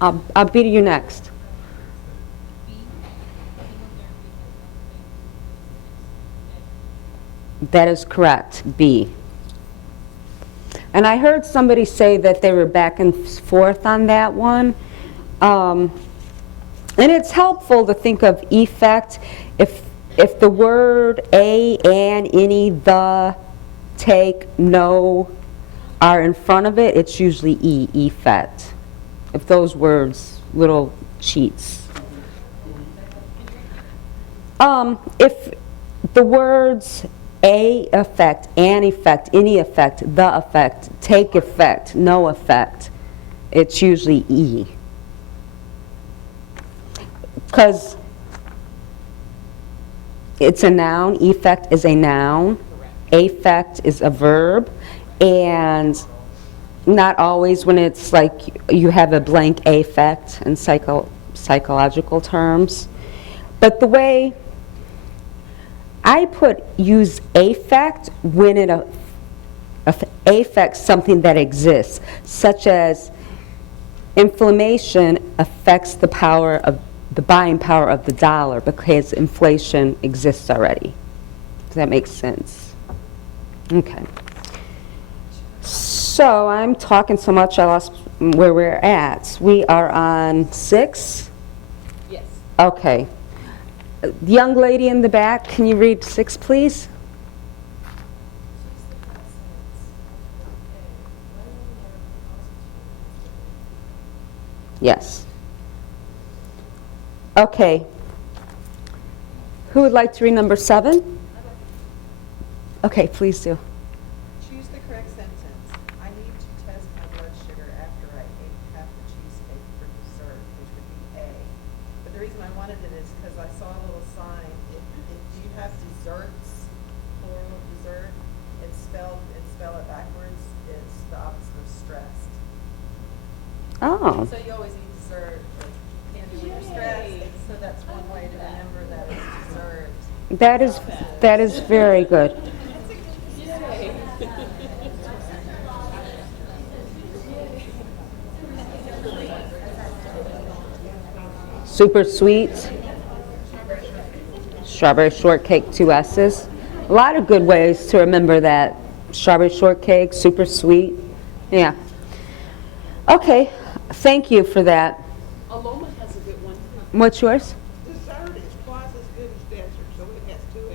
I'll be to you next. That is correct, B. And I heard somebody say that they were back and forth on that one. And it's helpful to think of effect. If the word a, an, any, the, take, no are in front of it, it's usually E, effect. if those words, little cheats. If the words a effect, an effect, any effect, the effect, take effect, no effect, it's usually E. Because it's a noun, effect is a noun, affect is a verb, and not always when it's like you have a blank affect in psychological terms. But the way I use affect when it affects something that exists, such as inflation affects the buying power of the dollar because inflation exists already. Does that make sense? Okay. So I'm talking so much I lost where we're at. We are on 6? Yes. Okay. The young lady in the back, can you read 6, please? Yes. Okay. Who would like to read number 7? Okay, please do. Choose the correct sentence. I need to test my blood sugar after I ate half the cheesecake for dessert, which would be A. But the reason I wanted it is because I saw a little sign. If you have desserts, plural of dessert, and spell it backwards, it's the opposite of stressed. Oh. So you always eat dessert, but candy when you're stressed. So that's one way to remember that it's dessert. That is very good. Super sweet. Strawberry shortcake, 2 S's. A lot of good ways to remember that. Strawberry shortcake, super sweet. Yeah. Okay, thank you for that. Aloma has a good one. What's yours? Dessert is twice as good as desert, so it has 2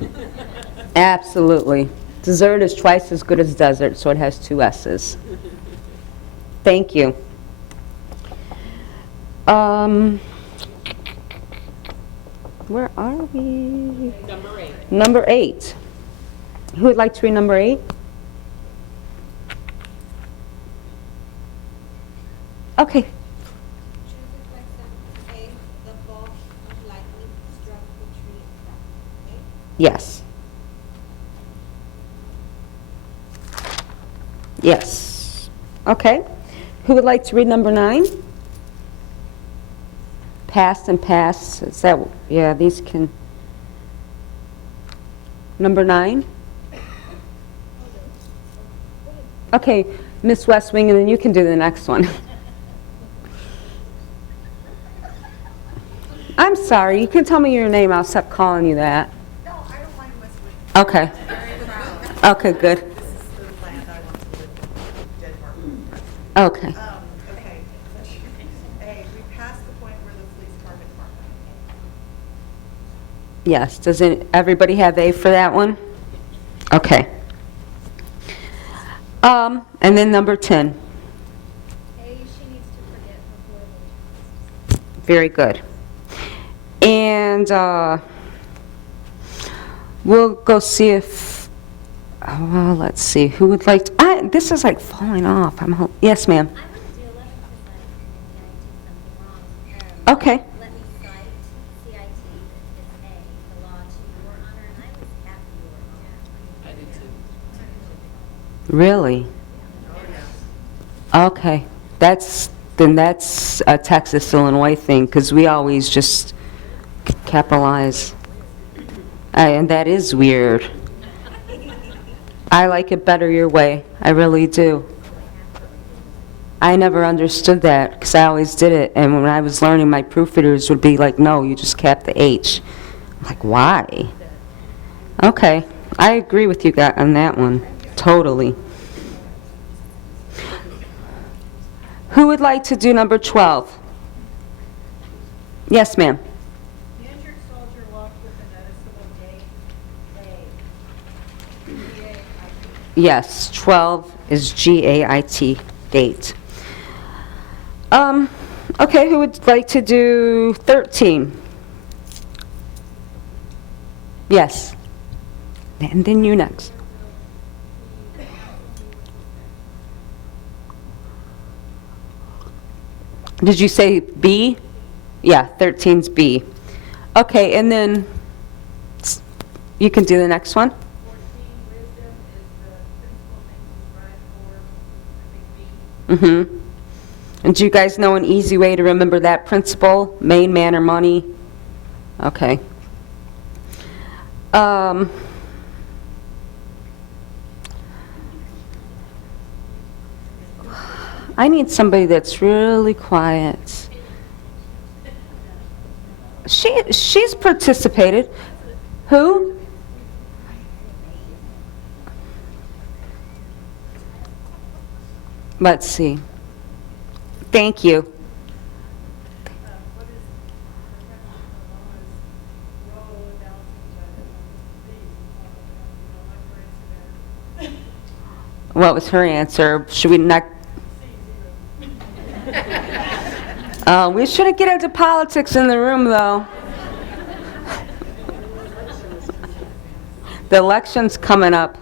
S's. Absolutely. Dessert is twice as good as desert, so it has 2 S's. Thank you. Where are we? Number 8. Number 8. Who would like to read number 8? Okay. Choose the correct sentence. A, the bolt of lightning struck the tree and fell. Okay? Yes. Yes. Okay. Who would like to read number 9? Past and past. Is that, yeah, these can. Number 9? Okay, Miss Westwing, and then you can do the next one. I'm sorry, you can tell me your name, I'll stop calling you that. No, I don't mind Westwood. Okay. Very proud. Okay, good. This is the land I want to live in, Denmark. Okay. Okay. A, we passed the point where the police car hit Mark. Yes, doesn't everybody have A for that one? Okay. And then number 10. A, she needs to forget her horrible past. Very good. And we'll go see if, well, let's see, who would like to, this is like falling off. Yes, ma'am. I want to do 11 because I did something wrong. Okay. Let me cite CIT, it's A, the law to your honor, and I was happy you were on. I did too. Really? Okay. That's a Texas, Illinois thing, because we always just capitalize. And that is weird. I like it better your way. I really do. I never understood that, because I always did it. And when I was learning, my proofreaders would be like, no, you just cap the H. I'm like, why? Okay. I agree with you on that one. Totally. Who would like to do number 12? Yes, ma'am. The injured soldier walked with a noticeable gait. A. G-A-I-T. Yes, 12 is G-A-I-T, gait. Okay, who would like to do 13? Yes. And then you next. Did you say B? Yeah, 13's B. Okay, and then you can do the next one. 14, wisdom is the principal thing to strive for, I think B. And do you guys know an easy way to remember that principle? Main, man, or money? Okay. I need somebody that's really quiet. She's participated. Who? Let's see. Thank you. What is the role of balancing by What was her answer? Should we not? We shouldn't get into politics in the room, though. The election's coming up.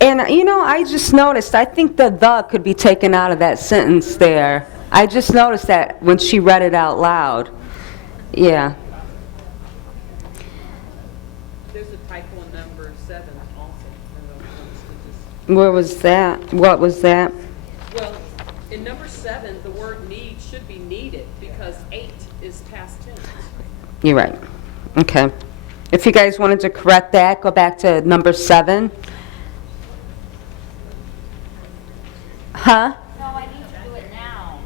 And, you know, I just noticed, I think the could be taken out of that sentence there. I just noticed that when she read it out loud. Yeah. There's a typo in number 7 also. Where was that? What was that? Well, in number 7, the word need should be needed because 8 is past tense. You're right. Okay. If you guys wanted to correct that, go back to number 7. Huh? No, I need to do it now.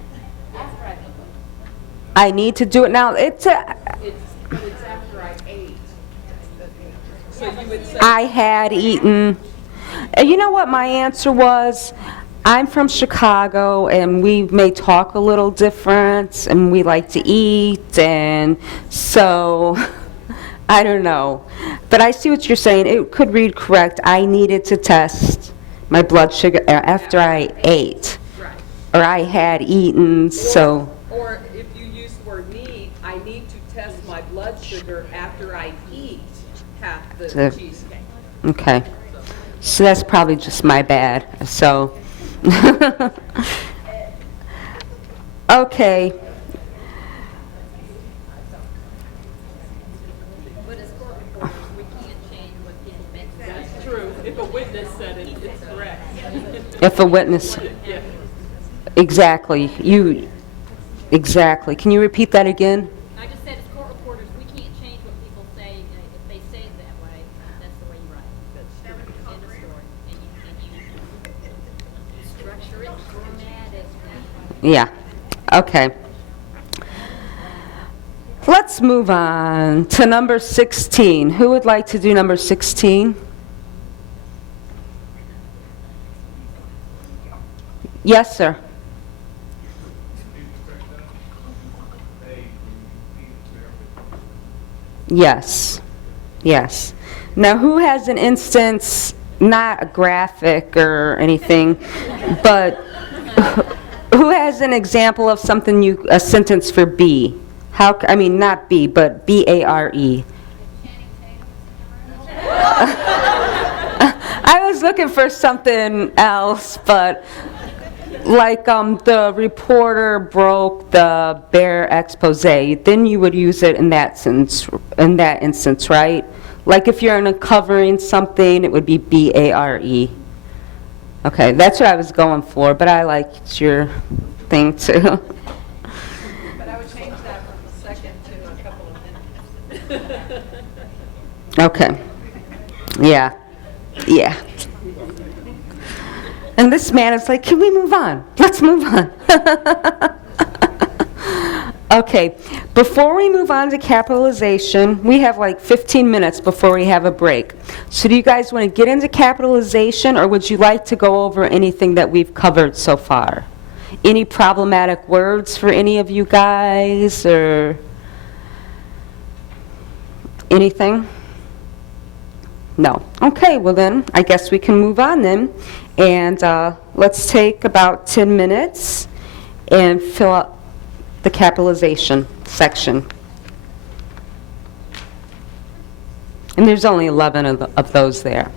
After I do it. I need to do it now. But it's after I ate. So you would say. I had eaten. You know what my answer was? I'm from Chicago, and we may talk a little different, and we like to eat, and so, I don't know. But I see what you're saying. It could read correct. I needed to test my blood sugar after I ate, Right. or I had eaten, so. Or if you use the word need, I need to test my blood sugar after I eat half the So- cheesecake. Okay. So that's probably just my bad, so. Okay. But as court reporters, we can't change what people think. That's true. If a witness said it, it's correct. If a witness, Yeah. exactly, exactly. Can you repeat that again? I just said, as court reporters, we can't change what people say. If they say it that way, that's the way you write it. End of story. And you structure it, format it. Yeah, okay. Let's move on to number 16. Who would like to do number 16? Yes, sir. Yes, yes. Now, who has an instance, not a graphic or anything, but who has an example of something a sentence for B? I mean, not B, but B-A-R-E. I was looking for something else, but like the reporter broke the bear expose, then you would use it in that instance, right? Like if you're uncovering something, it would be B-A-R-E. Okay, that's what I was going for, but I liked your thing too. But I would change that from the second to a couple of minutes. Okay. Yeah. Yeah. And this man is like, can we move on? Let's move on. Okay, before we move on to capitalization, we have like 15 minutes before we have a break. So do you guys want to get into capitalization, or would you like to go over anything that we've covered so far? Any problematic words for any of you guys, or anything? No. Okay, well then, I guess we can move on then. And let's take about 10 minutes and fill out the capitalization section. And there's only 11 of those there.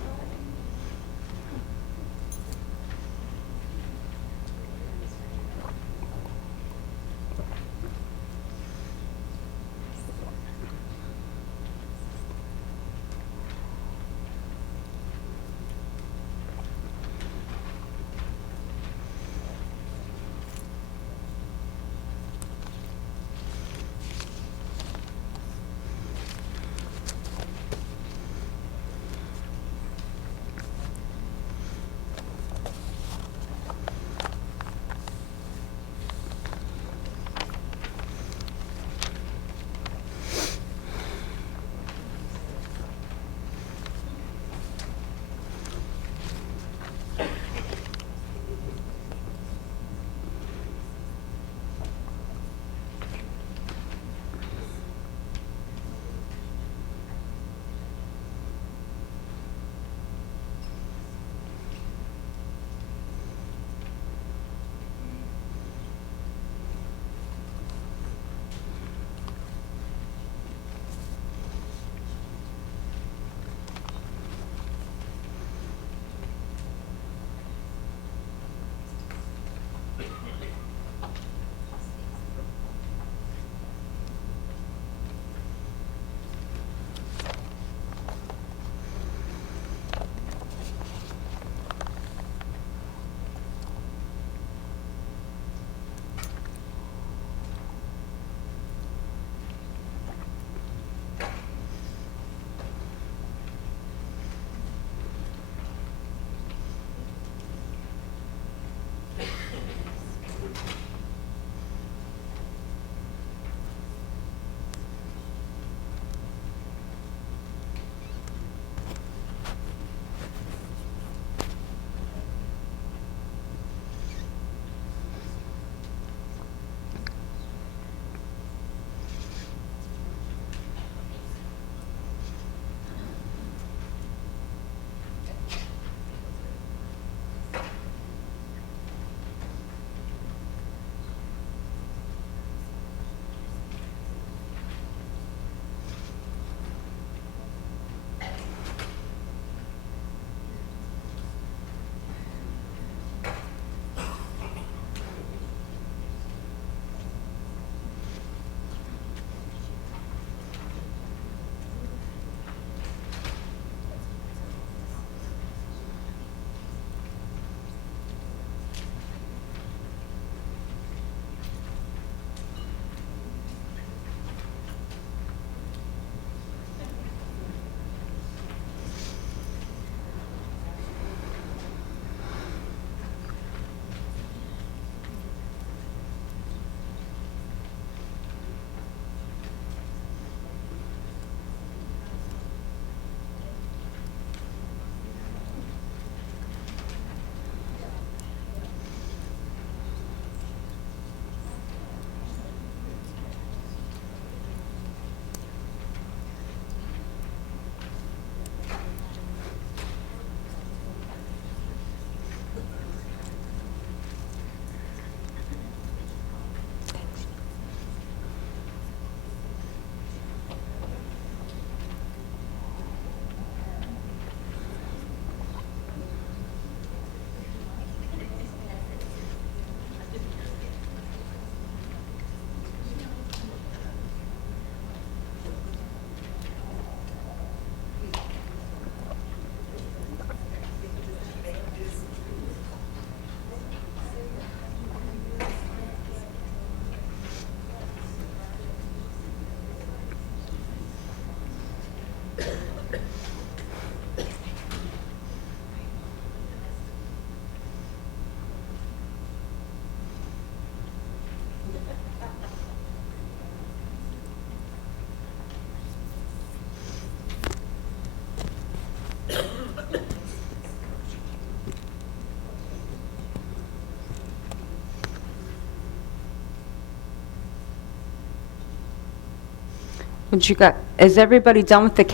What you got? Is everybody done with the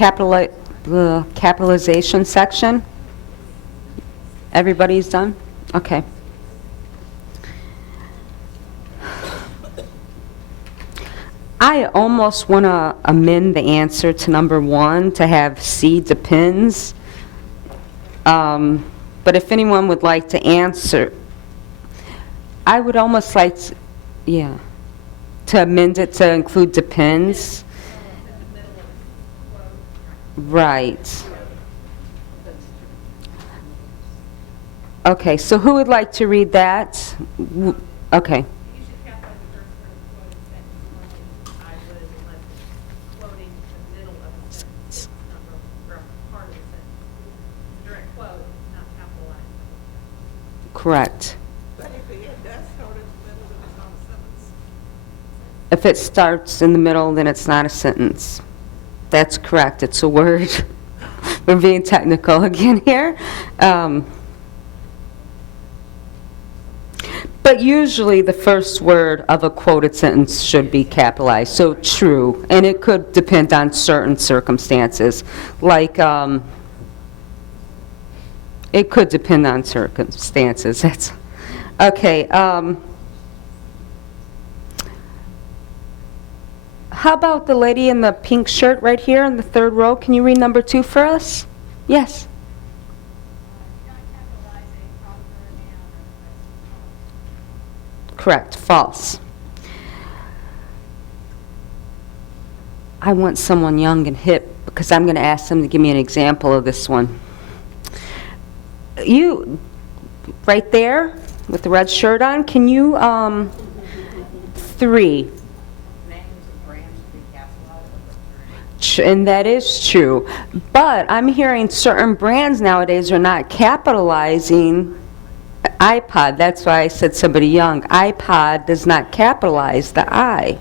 capitalization section? Everybody's done? Okay. I almost want to amend the answer to number 1 to have C depends. But if anyone would like to answer, I would almost like, to amend it to include depends. Right. Okay, so who would like to read that? Okay. You should capitalize the first word of the quoted sentence only. I would, unless it's quoting the middle of a sentence, it's not from part of the sentence. It's a direct quote, it's not capitalized. Correct. But if it does start in the middle, then it's not a sentence. If it starts in the middle, then it's not a sentence. That's correct, it's a word. We're being technical again here. But usually the first word of a quoted sentence should be capitalized, so true. And it could depend on certain circumstances. Like, it could depend on circumstances. That's okay. How about the lady in the pink shirt right here in the 3rd row? Can you read number 2 for us? Yes. Correct. False. I want someone young and hip because I'm going to ask them to give me an example of this one. You, right there with the red shirt on, can you, 3. And that is true. But I'm hearing certain brands nowadays are not capitalizing iPod. That's why I said somebody young. iPod does not capitalize the I.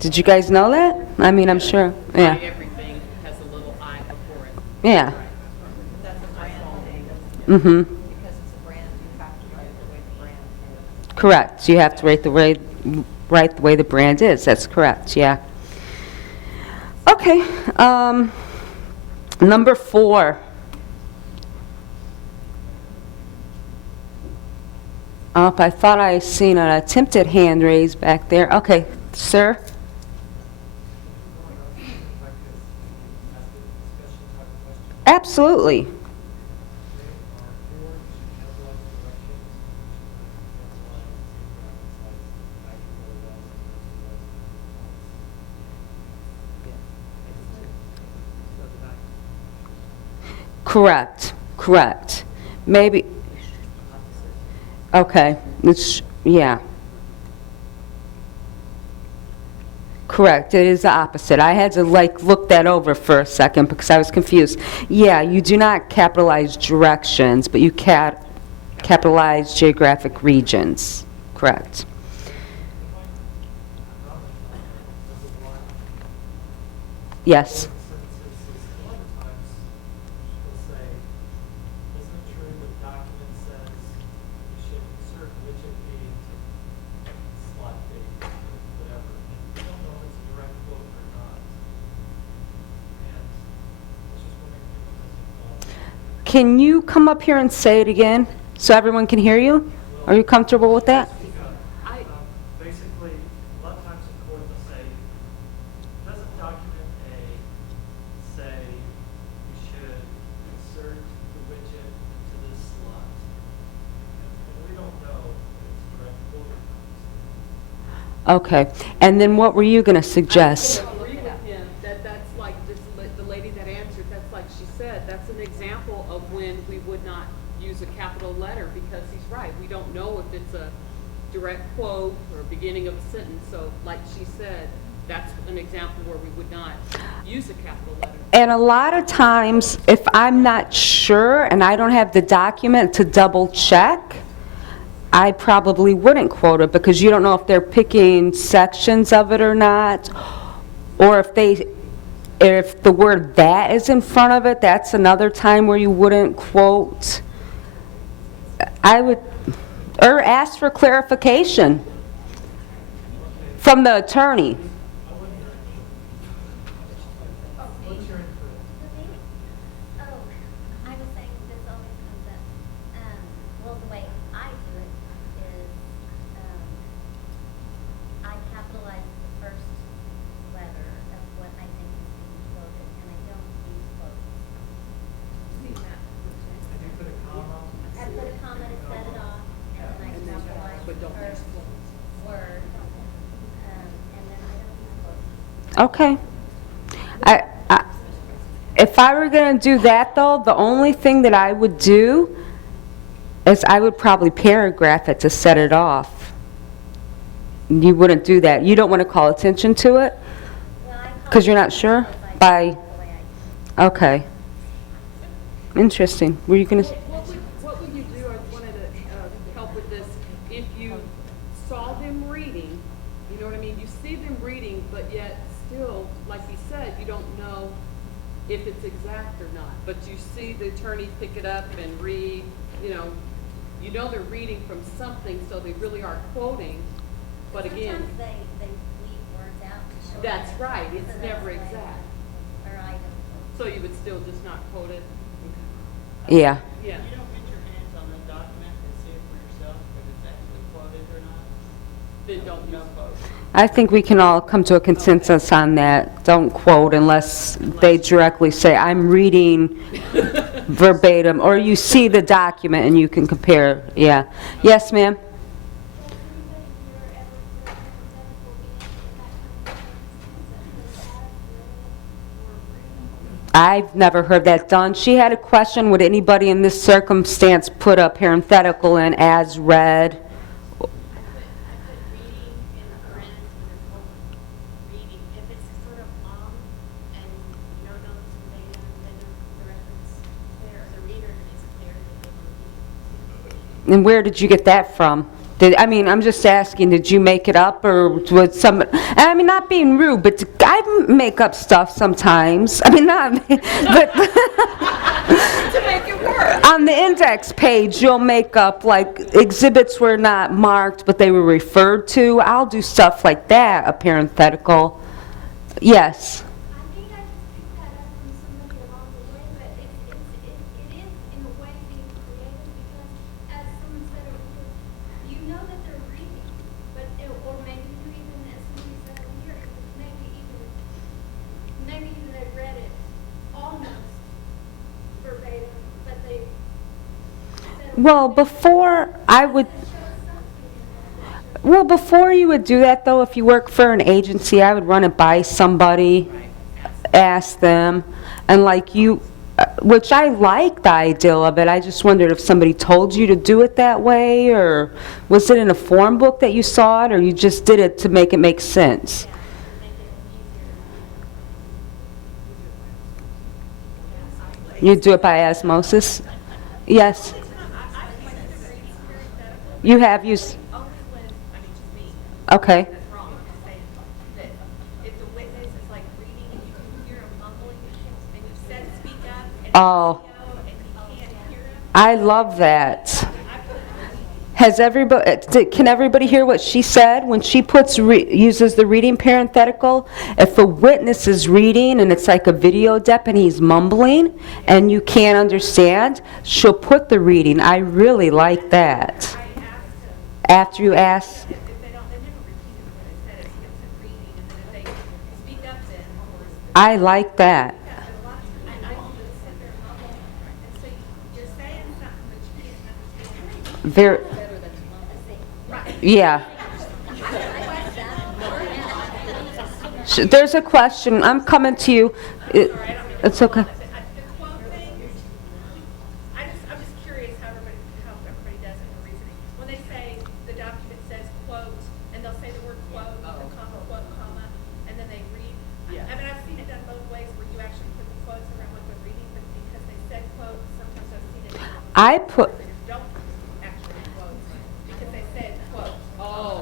Did you guys know that? I mean, I'm sure. Yeah. Everything has a little I before it. Yeah. That's a brand thing. Mm-hmm. Because it's a brand, you have to write the way the brand is. Correct. You have to write the way the brand is. That's correct. Yeah. Okay. Number 4. I thought I seen an attempted hand raised back there. Okay, sir. Absolutely. Correct. Correct. Maybe. Okay. Yeah. Correct. It is the opposite. I had to look that over for a second because I was confused. Yeah, you do not capitalize directions, but you capitalize geographic regions. Correct. Yes. Can you come up here and say it again so everyone can hear you? Are you comfortable with that? Basically, a lot of times in court they'll say, doesn't document A say you should insert the widget into this slot? And we don't know if it's direct quote or not. Okay. And then what were you going to suggest? I agree with him that that's like the lady that answered, that's like she said, that's an example of when we would not use a capital letter because he's right. We don't know if it's a direct quote or beginning of a sentence. So like she said, that's an example where we would not use a capital letter. And a lot of times, if I'm not sure and I don't have the document to double check, I probably wouldn't quote it because you don't know if they're picking sections of it or not, or if the word that is in front of it, that's another time where you wouldn't quote. I would, or ask for clarification from the attorney. Oh, I was saying this always comes up. Well, the way I do it is, I capitalize but don't use first quotes. word, and then I don't use quotes. Okay. If I were going to do that, though, the only thing that I would do is I would probably paragraph it to set it off. You wouldn't do that. You don't want to call attention to it? Well, I call Because you're it not sure? because I By, do it the way I do. okay. Interesting. Were you going to? What would you do, I wanted to help with this, if you saw them reading, you know what I mean? You see them reading, but yet still, like you said, you don't know if it's exact or not. But you see the attorney pick it up and read, you know they're reading from something, so they really are quoting. But again, Sometimes they leave words out to show. that's that right, it's it's an never essay exact. Or item. So you would still just not quote it? Yeah. Yeah. You don't get your hands on the document and see it for yourself if it's actually quoted or not? Then don't use quotes. I think we can all come to a consensus on that. Don't quote unless they directly say, I'm reading verbatim, or you see the document and you can compare. Yeah. Yes, ma'am? I've never heard that done. She had a question, would anybody in this circumstance put a parenthetical in as read? I put reading in parentheses with a colon. Reading, if it's sort of long and you don't know the data, then the reference there, the reader is clear that they can read. And where did you get that from? I'm just asking, did you make it up, or was some, not being rude, but I make up stuff sometimes. Not, but To make it work. on the index page, you'll make up, like, exhibits were not marked, but they were referred to. I'll do stuff like that, a parenthetical. Yes. I think I just picked that up from somebody along the way, but it is in a way being creative because, as someone said earlier, you know that they're reading, but or maybe you even, as somebody said earlier, maybe even they read it almost verbatim, but they said Well, before I would, well, before you would do that, though, if you work for an agency, I would run it by somebody, ask them, and like you, which I like the idea of it, I just wondered if somebody told you to do it that way, or was it in a form book that you saw it, or you just did it to make it make sense? You do it by osmosis? Yes. You have used, Only when, just me, okay. that's wrong, to say that if the witness is like reading and you can hear him mumbling, and you said speak up, and Oh. and he can't hear him. I love that. Has everybody, can everybody hear what she said? When she uses the reading parenthetical, if a witness is reading and it's like a video dep and he's mumbling and you can't understand, she'll put the reading. I really like that. I asked him After you ask, if they never repeated what I said, it's just reading, and then if they speak up then, I like that. a lot of times I won't just sit there and mumble, and so you're saying something, but you can't understand. Very, yeah. There's a question. I'm coming to you. It's okay. The quote thing, I'm just curious how everybody does it in reasoning. When they say the document says quote, and they'll say the word quote, the comma, quote, comma, and then they read. Yeah. I've seen it done both ways where you actually put the quotes around what they're reading, but because they said quote, sometimes I've seen it. I put, Don't actually quote, because they said quote.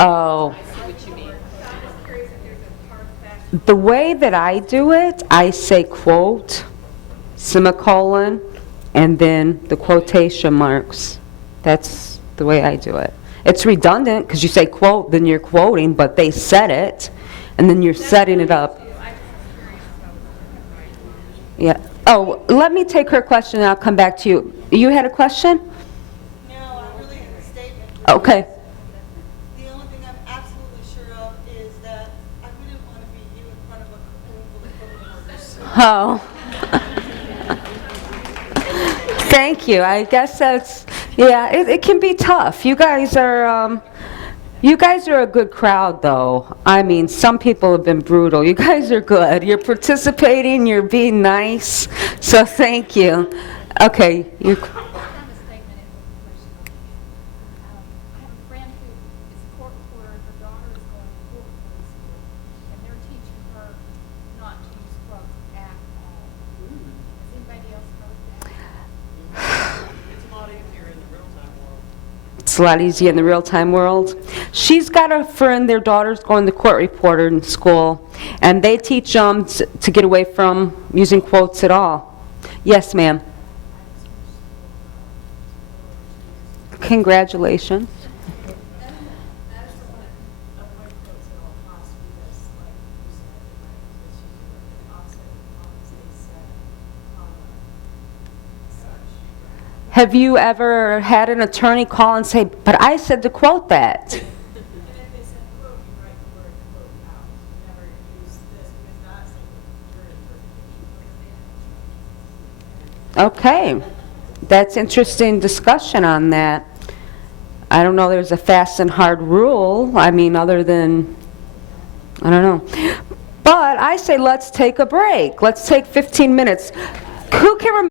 oh. I see what you mean. So I'm just curious if there's a hard fact. The way that I do it, I say quote, semicolon, and then the quotation marks. That's the way I do it. It's redundant because you say quote, then you're quoting, but they said it, and then you're setting it up. Yeah. Oh, let me take her question and I'll come back to you. You had a question? No, I really have a statement. Okay. The only thing I'm absolutely sure of is that I wouldn't want to be you in front of a room full of court reporters. Oh. Thank you. I guess that's, yeah, it can be tough. You guys are, You guys are a good crowd, though. I mean, some people have been brutal. You guys are good. You're participating, you're being nice, so thank you. Okay, you. It's not a statement, it's a question. I have a friend who is a court reporter, and her daughter is going to court for this school, and they're teaching her not to use quotes at all. Has anybody else heard that? It's a lot easier in the real-time world. It's a lot easier in the real-time world. She's got a friend, their daughter's going to court reporter in school, and they teach them to get away from using quotes at all. Yes, ma'am. Congratulations. That is the one avoid quotes at all costs because, like you said, the issues with offset commas, they said, such. Have you ever had an attorney call and say, but I said to quote that? And if they said quote, you write the word quote out. You never use this because that's like your interpretation. Okay. That's interesting discussion on that. I don't know there's a fast and hard rule. I mean, other than, I don't know. But I say let's take a break. Let's take 15 minutes. Who can remember?